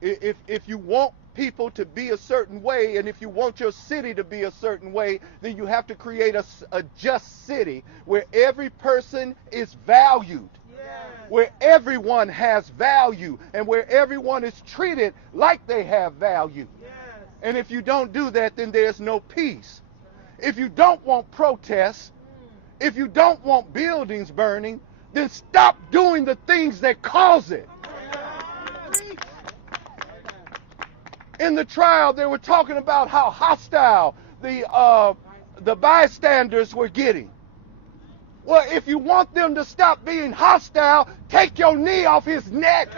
If you want people to be a certain way, and if you want your city to be a certain way, then you have to create a just city where every person is valued, where everyone has value, and where everyone is treated like they have value. And if you don't do that, then there's no peace. If you don't want protests, if you don't want buildings burning, then stop doing the things that cause it. In the trial, they were talking about how hostile the bystanders were getting. Well, if you want them to stop being hostile, take your knee off his neck.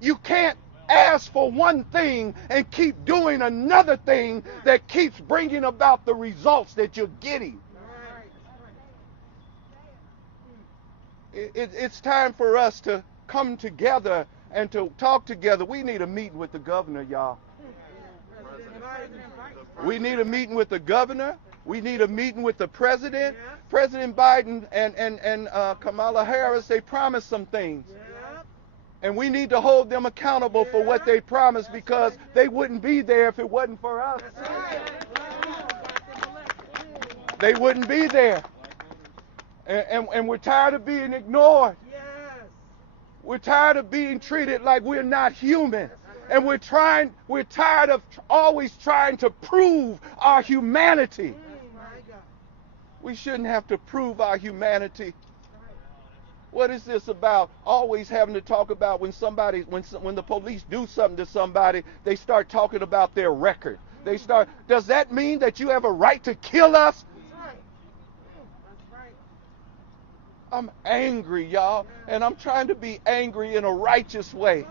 You can't ask for one thing and keep doing another thing that keeps bringing about the results that you're getting. It's time for us to come together and to talk together. We need a meeting with the governor, y'all. We need a meeting with the governor. We need a meeting with the president. President Biden and Kamala Harris, they promised some things. And we need to hold them accountable for what they promised, because they wouldn't be there if it wasn't for us. They wouldn't be there. And we're tired of being ignored. We're tired of being treated like we're not human. And we're tired of always trying to prove our humanity. We shouldn't have to prove our humanity. What is this about? Always having to talk about when the police do something to somebody, they start talking about their record. Does that mean that you have a right to kill us? I'm angry, y'all, and I'm trying to be angry in a righteous way.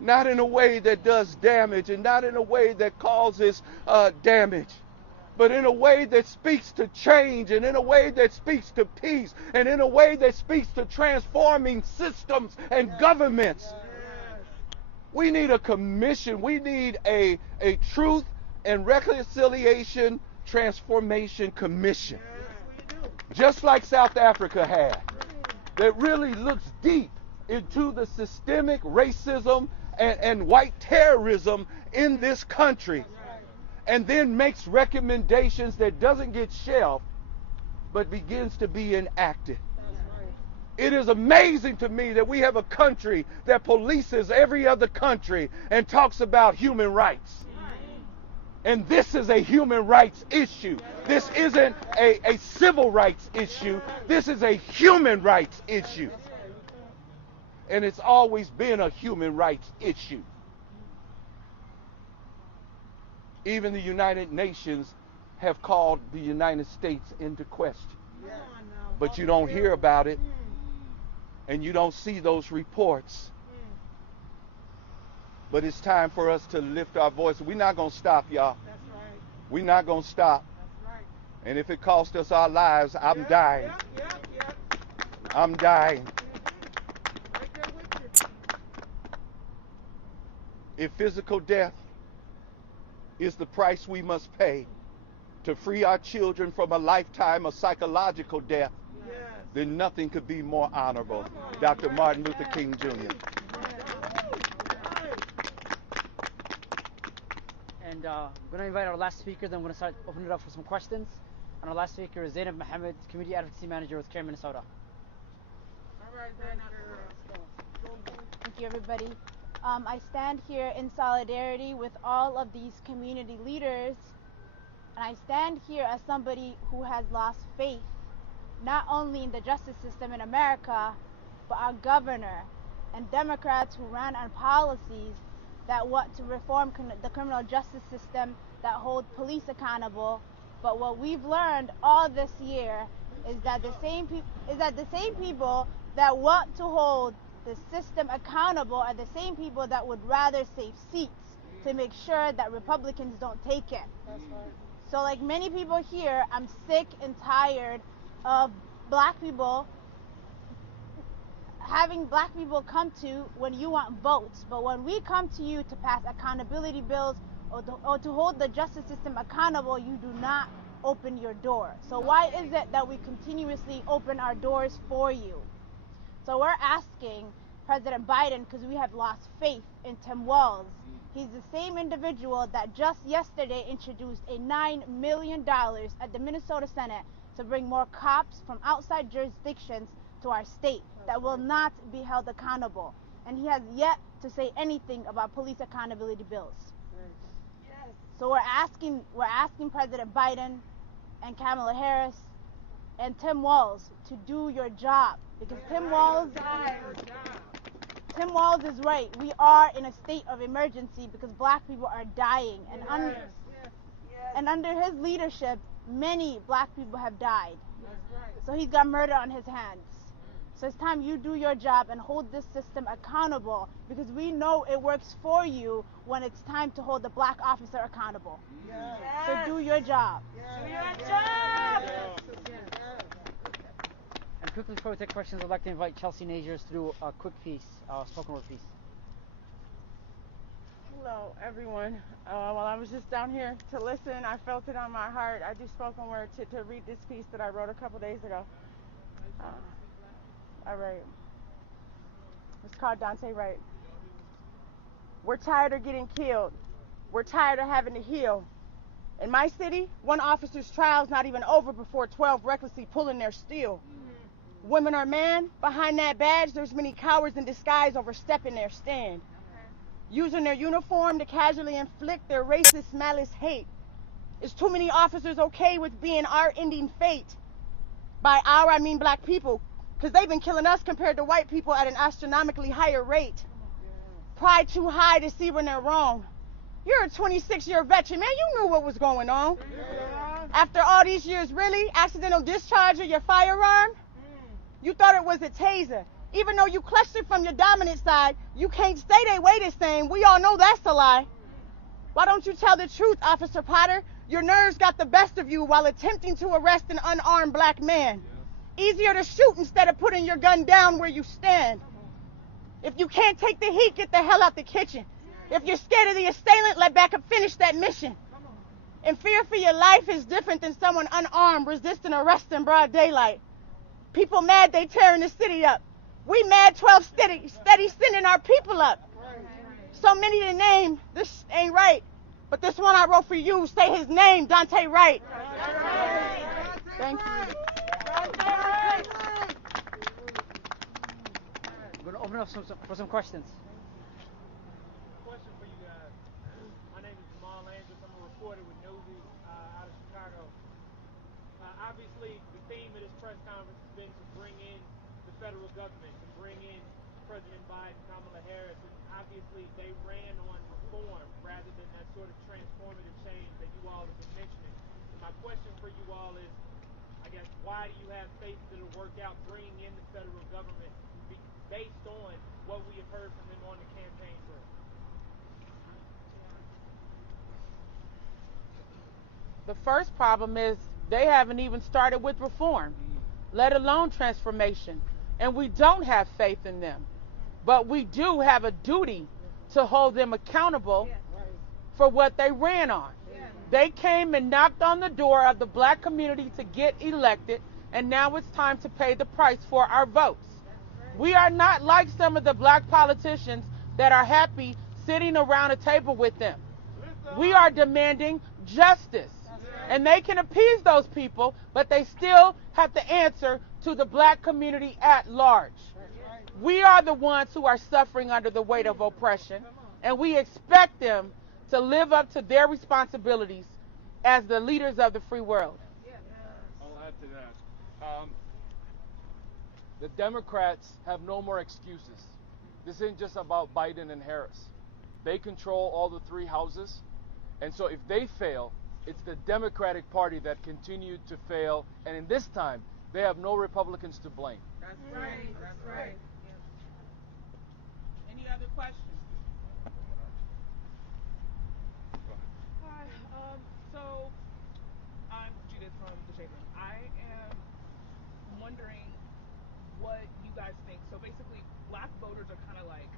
Not in a way that does damage and not in a way that causes damage, but in a way that speaks to change and in a way that speaks to peace and in a way that speaks to transforming systems and governments. We need a commission. We need a truth and reconciliation transformation commission, just like South Africa had, that really looks deep into the systemic racism and white terrorism in this country, and then makes recommendations that doesn't get shelved, but begins to be enacted. It is amazing to me that we have a country that polices every other country and talks about human rights. And this is a human rights issue. This isn't a civil rights issue. This is a human rights issue. And it's always been a human rights issue. Even the United Nations have called the United States into question. But you don't hear about it, and you don't see those reports. But it's time for us to lift our voice. We're not going to stop, y'all. We're not going to stop. And if it costs us our lives, I'm dying. I'm dying. If physical death is the price we must pay to free our children from a lifetime of psychological death, then nothing could be more honorable. Dr. Martin Luther King Jr. And I'm going to invite our last speaker, then I'm going to start opening it up for some questions. And our last speaker is Zeenab Mohammed, Community Advocacy Manager with CARE Minnesota. Thank you, everybody. I stand here in solidarity with all of these community leaders, and I stand here as somebody who has lost faith, not only in the justice system in America, but our governor and Democrats who ran on policies that want to reform the criminal justice system, that hold police accountable. But what we've learned all this year is that the same people that want to hold the system accountable are the same people that would rather save seats to make sure that Republicans don't take it. So like many people here, I'm sick and tired of having black people come to when you want votes. But when we come to you to pass accountability bills or to hold the justice system accountable, you do not open your door. So why is it that we continuously open our doors for you? So we're asking President Biden, because we have lost faith in Tim Walz. He's the same individual that just yesterday introduced a $9 million at the Minnesota Senate to bring more cops from outside jurisdictions to our state that will not be held accountable. And he has yet to say anything about police accountability bills. So we're asking President Biden and Kamala Harris and Tim Walz to do your job, because Tim Walz is right. We are in a state of emergency because black people are dying, and under his leadership, many black people have died. So he's got murder on his hands. So it's time you do your job and hold this system accountable, because we know it works for you when it's time to hold the black officer accountable. So do your job. Do your job! And quickly before we take questions, I'd like to invite Chelsea Nazers to do a quick piece, spoken word piece. Hello, everyone. While I was just down here to listen, I felt it on my heart. I do spoken word to read this piece that I wrote a couple days ago. All right. It's called Dante Wright. We're tired of getting killed. We're tired of having to heal. In my city, one officer's trial's not even over before 12 recklessly pulling their steel. Women or man, behind that badge, there's many cowards in disguise overstepping their stand. Using their uniform to casually inflict their racist malice hate. Is too many officers okay with being our ending fate? By our, I mean black people, because they've been killing us compared to white people at an astronomically higher rate. Pride too high to see when they're wrong. You're a 26-year veteran, man, you knew what was going on. After all these years, really? Accidental discharge of your firearm? You thought it was a taser. Even though you clutched it from your dominant side, you can't stay they way the same. We all know that's a lie. Why don't you tell the truth, Officer Potter? Your nerves got the best of you while attempting to arrest an unarmed black man. Easier to shoot instead of putting your gun down where you stand. If you can't take the heat, get the hell out the kitchen. If you're scared of the assailant, let backup finish that mission. And fear for your life is different than someone unarmed resisting arrest in broad daylight. People mad they tearing the city up. We mad 12 steady sending our people up. So many to name, this ain't right. But this one I wrote for you, say his name, Dante Wright. Thank you. We're going to open up for some questions. Question for you guys. My name is Jamal Landis. I'm a reporter with Newsy out of Chicago. Obviously, the theme of this press conference has been to bring in the federal government, to bring in President Biden, Kamala Harris, and obviously they ran on reform rather than that sort of transformative change that you all have been mentioning. And my question for you all is, I guess, why do you have faith that it'll work out bringing in the federal government based on what we have heard from them on the campaign trail? The first problem is they haven't even started with reform, let alone transformation. And we don't have faith in them. But we do have a duty to hold them accountable for what they ran on. They came and knocked on the door of the black community to get elected, and now it's time to pay the price for our votes. We are not like some of the black politicians that are happy sitting around a table with them. We are demanding justice. And they can appease those people, but they still have to answer to the black community at large. We are the ones who are suffering under the weight of oppression, and we expect them to live up to their responsibilities as the leaders of the free world. I'll add to that. The Democrats have no more excuses. This isn't just about Biden and Harris. They control all the three houses, and so if they fail, it's the Democratic Party that continued to fail, and in this time, they have no Republicans to blame. That's right. That's right. Any other questions? Hi. So I'm Judith from the Chauvin. I am wondering what you guys think. So basically, black voters are kind of like,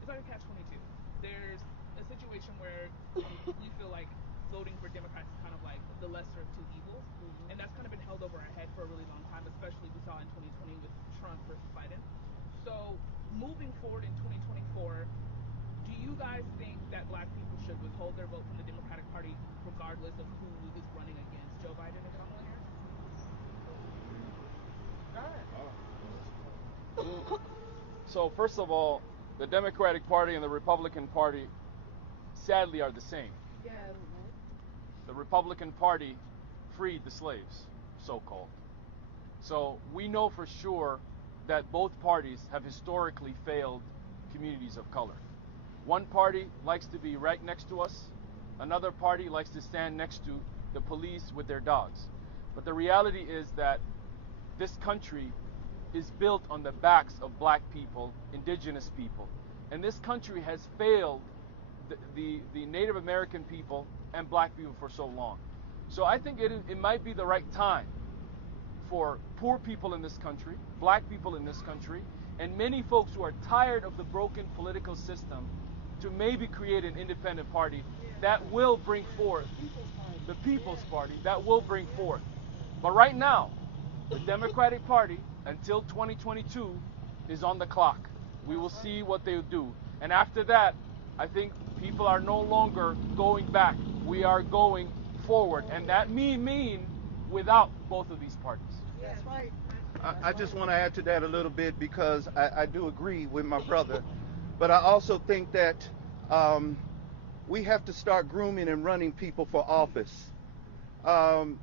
it's like a catch-22. There's a situation where we feel like voting for Democrats is kind of like the lesser of two evils, and that's kind of been held over our head for a really long time, especially we saw in 2020 with Trump versus Biden. So moving forward in 2024, do you guys think that black people should withhold their vote from the Democratic Party regardless of who is running against Joe Biden and Kamala Harris? So first of all, the Democratic Party and the Republican Party sadly are the same. Yes. The Republican Party freed the slaves, so-called. So we know for sure that both parties have historically failed communities of color. One party likes to be right next to us. Another party likes to stand next to the police with their dogs. But the reality is that this country is built on the backs of black people, indigenous people. And this country has failed the Native American people and black people for so long. So I think it might be the right time for poor people in this country, black people in this country, and many folks who are tired of the broken political system to maybe create an independent party that will bring forth the People's Party, that will bring forth. But right now, the Democratic Party, until 2022, is on the clock. We will see what they'll do. And after that, I think people are no longer going back. We are going forward. And that mean without both of these parties. That's right. I just want to add to that a little bit because I do agree with my brother, but I also think that we have to start grooming and running people for office.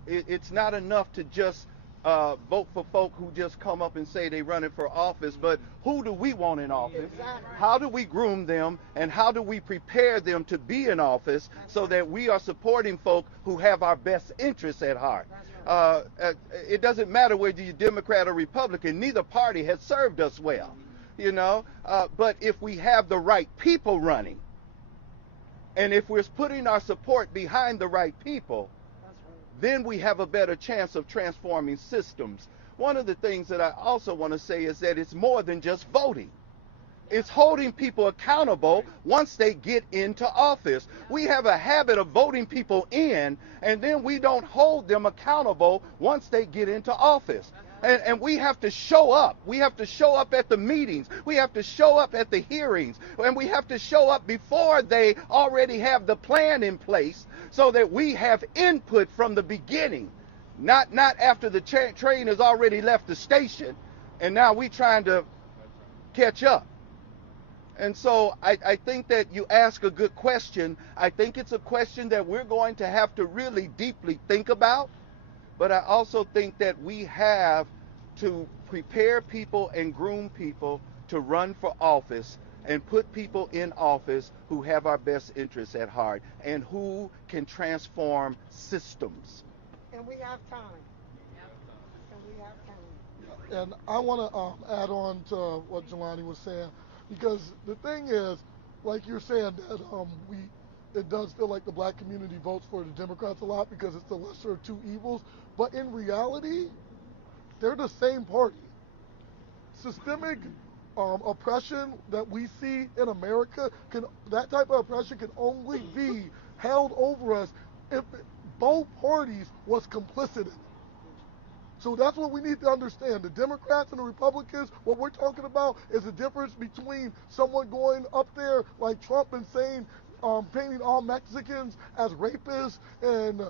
It's not enough to just vote for folk who just come up and say they running for office, but who do we want in office? How do we groom them, and how do we prepare them to be in office so that we are supporting folk who have our best interests at heart? It doesn't matter whether you're Democrat or Republican, neither party has served us well, you know, but if we have the right people running, and if we're putting our support behind the right people, then we have a better chance of transforming systems. One of the things that I also want to say is that it's more than just voting. It's holding people accountable once they get into office. We have a habit of voting people in, and then we don't hold them accountable once they get into office. And we have to show up. We have to show up at the meetings. We have to show up at the hearings. And we have to show up before they already have the plan in place so that we have input from the beginning, not after the train has already left the station and now we trying to catch up. And so I think that you ask a good question. I think it's a question that we're going to have to really deeply think about. But I also think that we have to prepare people and groom people to run for office and put people in office who have our best interests at heart and who can transform systems. And we have time. And we have time. And I want to add on to what Jaylani was saying, because the thing is, like you're saying, that it does feel like the black community votes for the Democrats a lot because it's the lesser of two evils. But in reality, they're the same party. Systemic oppression that we see in America, that type of oppression can only be held over us if both parties was complicit in it. So that's what we need to understand. The Democrats and the Republicans, what we're talking about is the difference between someone going up there like Trump and saying, painting all Mexicans as rapists and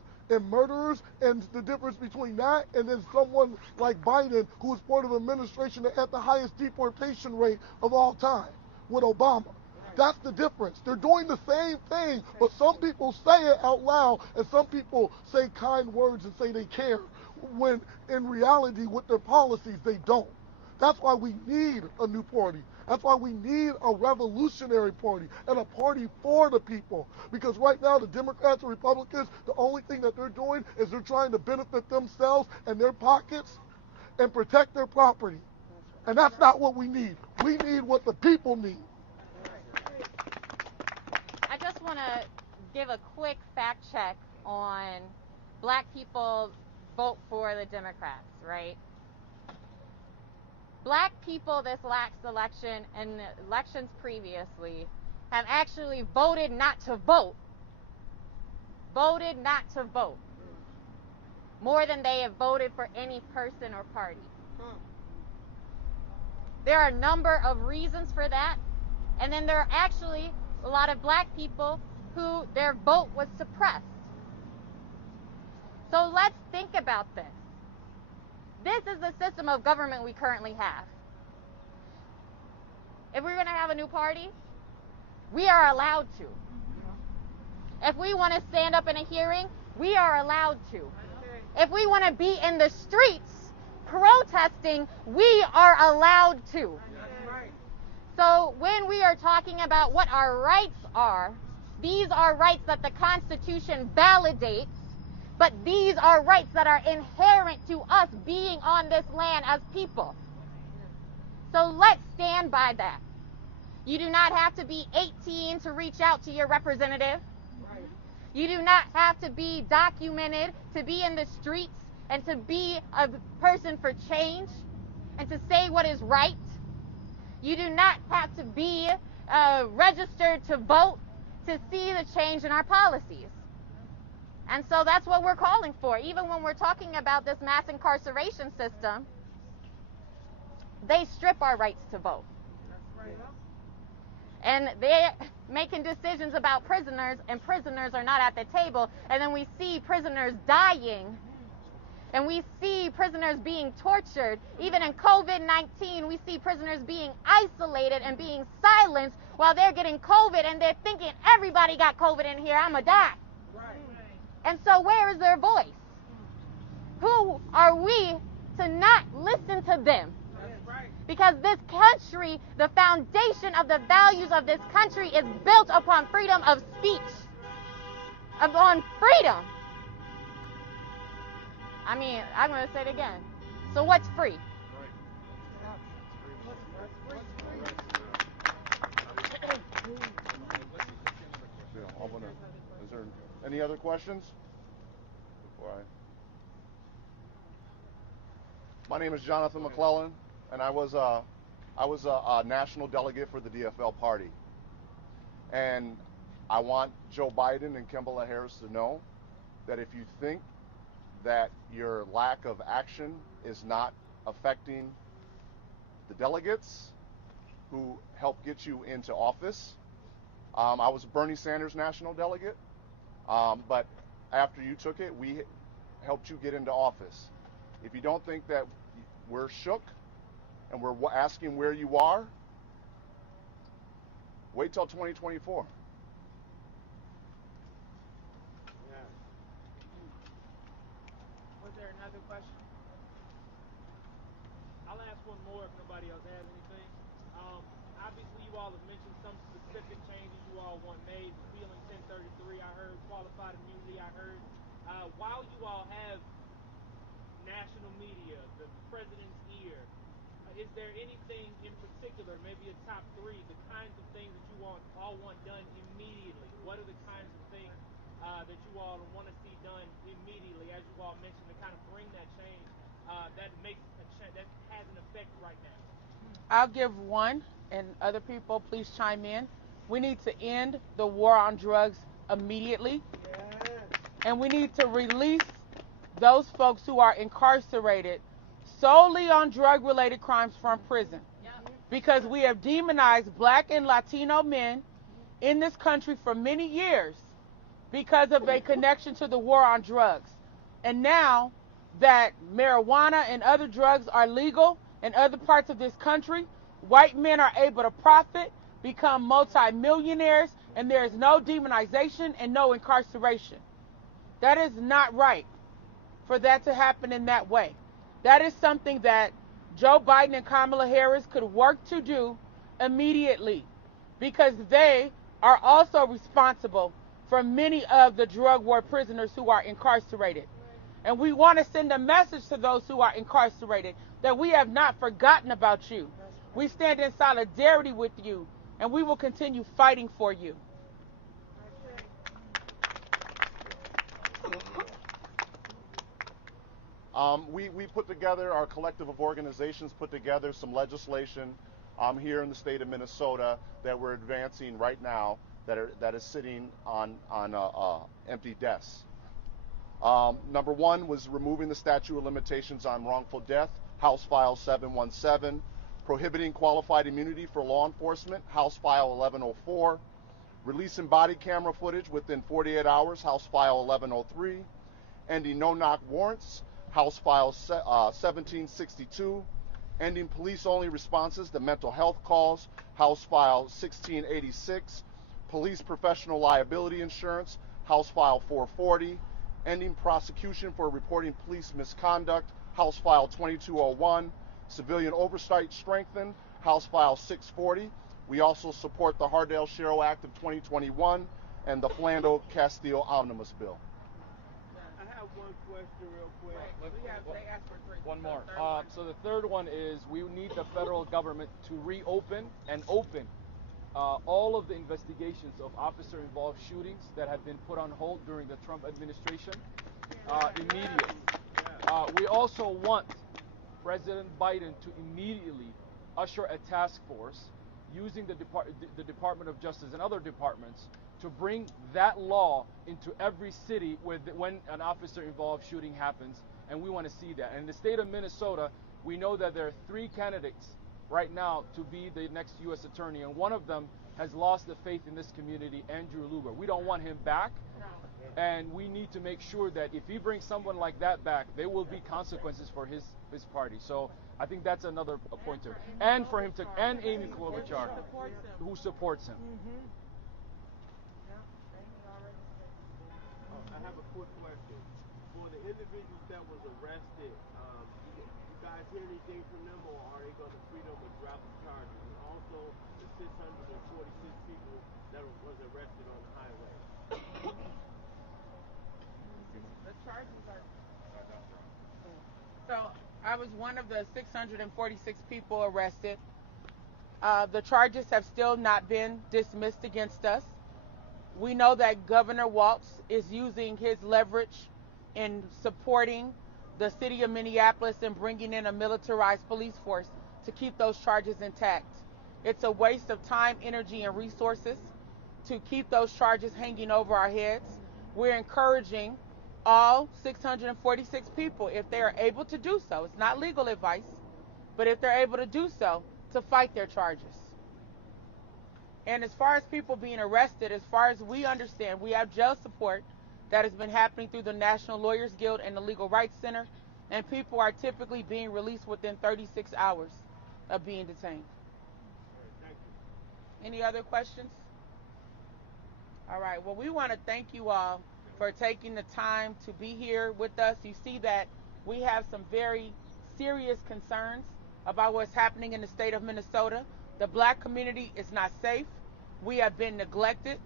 murderers, and the difference between that and then someone like Biden, who is part of an administration that had the highest deportation rate of all time with Obama. That's the difference. They're doing the same thing, but some people say it out loud and some people say kind words and say they care, when in reality with their policies they don't. That's why we need a new party. That's why we need a revolutionary party and a party for the people. Because right now the Democrats and Republicans, the only thing that they're doing is they're trying to benefit themselves and their pockets and protect their property. And that's not what we need. We need what the people need. I just want to give a quick fact check on black people vote for the Democrats, right? Black people this last election and elections previously have actually voted not to vote. Voted not to vote. More than they have voted for any person or party. There are a number of reasons for that. And then there are actually a lot of black people who their vote was suppressed. So let's think about this. This is the system of government we currently have. If we're going to have a new party, we are allowed to. If we want to stand up in a hearing, we are allowed to. If we want to be in the streets protesting, we are allowed to. So when we are talking about what our rights are, these are rights that the Constitution validates, but these are rights that are inherent to us being on this land as people. So let's stand by that. You do not have to be 18 to reach out to your representative. You do not have to be documented to be in the streets and to be a person for change and to say what is right. You do not have to be registered to vote to see the change in our policies. And so that's what we're calling for. Even when we're talking about this mass incarceration system, they strip our rights to vote. And they're making decisions about prisoners, and prisoners are not at the table. And then we see prisoners dying. And we see prisoners being tortured. Even in COVID-19, we see prisoners being isolated and being silenced while they're getting COVID and they're thinking, everybody got COVID in here, I'm gonna die. Right. And so where is their voice? Who are we to not listen to them? That's right. Because this country, the foundation of the values of this country is built upon freedom of speech, upon freedom. I mean, I'm going to say it again. So what's free? Is there any other questions? My name is Jonathan Mcclellan, and I was a national delegate for the DFL party. And I want Joe Biden and Kamala Harris to know that if you think that your lack of action is not affecting the delegates who helped get you into office. I was a Bernie Sanders national delegate, but after you took it, we helped you get into office. If you don't think that we're shook and we're asking where you are, wait till 2024. Was there another question? I'll ask one more if nobody else has anything. Obviously, you all have mentioned some specific changes you all want made. Repealing 1033, I heard. Qualified immunity, I heard. While you all have national media, the president's ear, is there anything in particular, maybe a top three, the kinds of things that you all want done immediately? What are the kinds of things that you all want to see done immediately, as you all mentioned, to kind of bring that change that has an effect right now? I'll give one, and other people please chime in. We need to end the war on drugs immediately. Yes. And we need to release those folks who are incarcerated solely on drug-related crimes from prison. Yep. Because we have demonized Black and Latino men in this country for many years because of a connection to the war on drugs. And now that marijuana and other drugs are legal in other parts of this country, white men are able to profit, become multimillionaires, and there is no demonization and no incarceration. That is not right for that to happen in that way. That is something that Joe Biden and Kamala Harris could work to do immediately, because they are also responsible for many of the drug war prisoners who are incarcerated. And we want to send a message to those who are incarcerated that we have not forgotten about you. We stand in solidarity with you, and we will continue fighting for you. We put together, our collective of organizations put together some legislation here in the state of Minnesota that we're advancing right now that is sitting on empty desks. Number one was removing the statute of limitations on wrongful death, House File 717, prohibiting qualified immunity for law enforcement, House File 1104, releasing body camera footage within 48 hours, House File 1103, ending no-knock warrants, House File 1762, ending police-only responses to mental health calls, House File 1686, police professional liability insurance, House File 440, ending prosecution for reporting police misconduct, House File 2201, civilian oversight strengthened, House File 640. We also support the Hardell-Sherrill Act of 2021 and the Flando-Castile Omnibus Bill. I have one question real quick. They asked for three. One more. So the third one is we need the federal government to reopen and open all of the investigations of officer-involved shootings that have been put on hold during the Trump administration immediately. We also want President Biden to immediately usher a task force using the Department of Justice and other departments to bring that law into every city when an officer-involved shooting happens, and we want to see that. And in the state of Minnesota, we know that there are 3 candidates right now to be the next U.S. attorney, and one of them has lost the faith in this community, Andrew Lugar. We don't want him back, and we need to make sure that if he brings someone like that back, there will be consequences for his party. So I think that's another pointer. And for him to, and Amy Klobuchar, who supports him. I have a quick question. For the individuals that was arrested, you guys hear anything from them, or are they going to free them or drop the charges? And also the 646 people that was arrested on the highway. The charges are... So I was one of the 646 people arrested. The charges have still not been dismissed against us. We know that Governor Walz is using his leverage in supporting the city of Minneapolis and bringing in a militarized police force to keep those charges intact. It's a waste of time, energy, and resources to keep those charges hanging over our heads. We're encouraging all 646 people, if they are able to do so, it's not legal advice, but if they're able to do so, to fight their charges. And as far as people being arrested, as far as we understand, we have jail support that has been happening through the National Lawyers Guild and the Legal Rights Center, and people are typically being released within 36 hours of being detained. Any other questions? All right, well, we want to thank you all for taking the time to be here with us. You see that we have some very serious concerns about what's happening in the state of Minnesota. The black community is not safe. We have been neglected,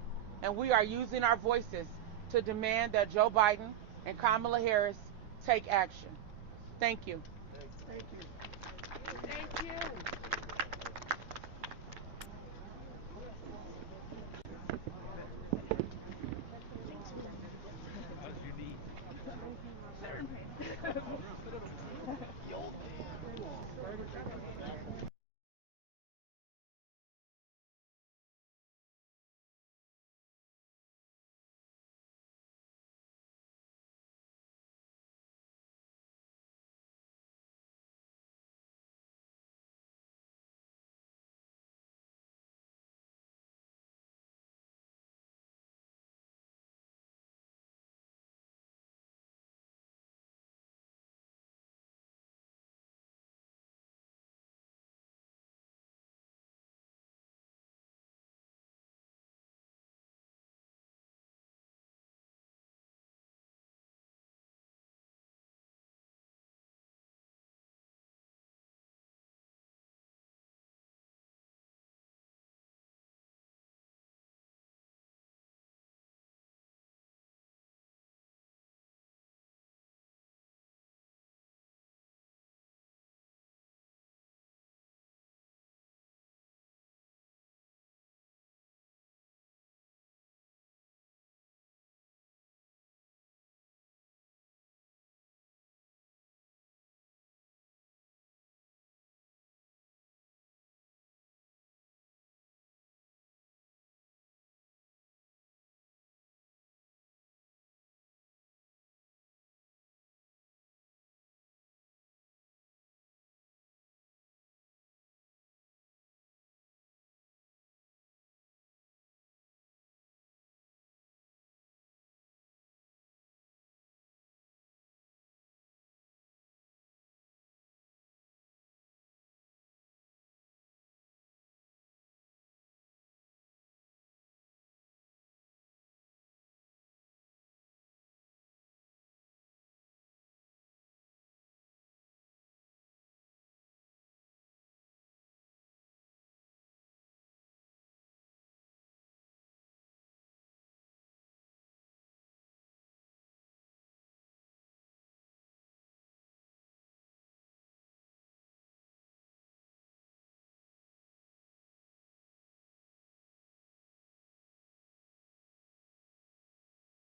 and we are using our voices to demand that Joe Biden and Kamala Harris take action. Thank you. Thank you. Thank you.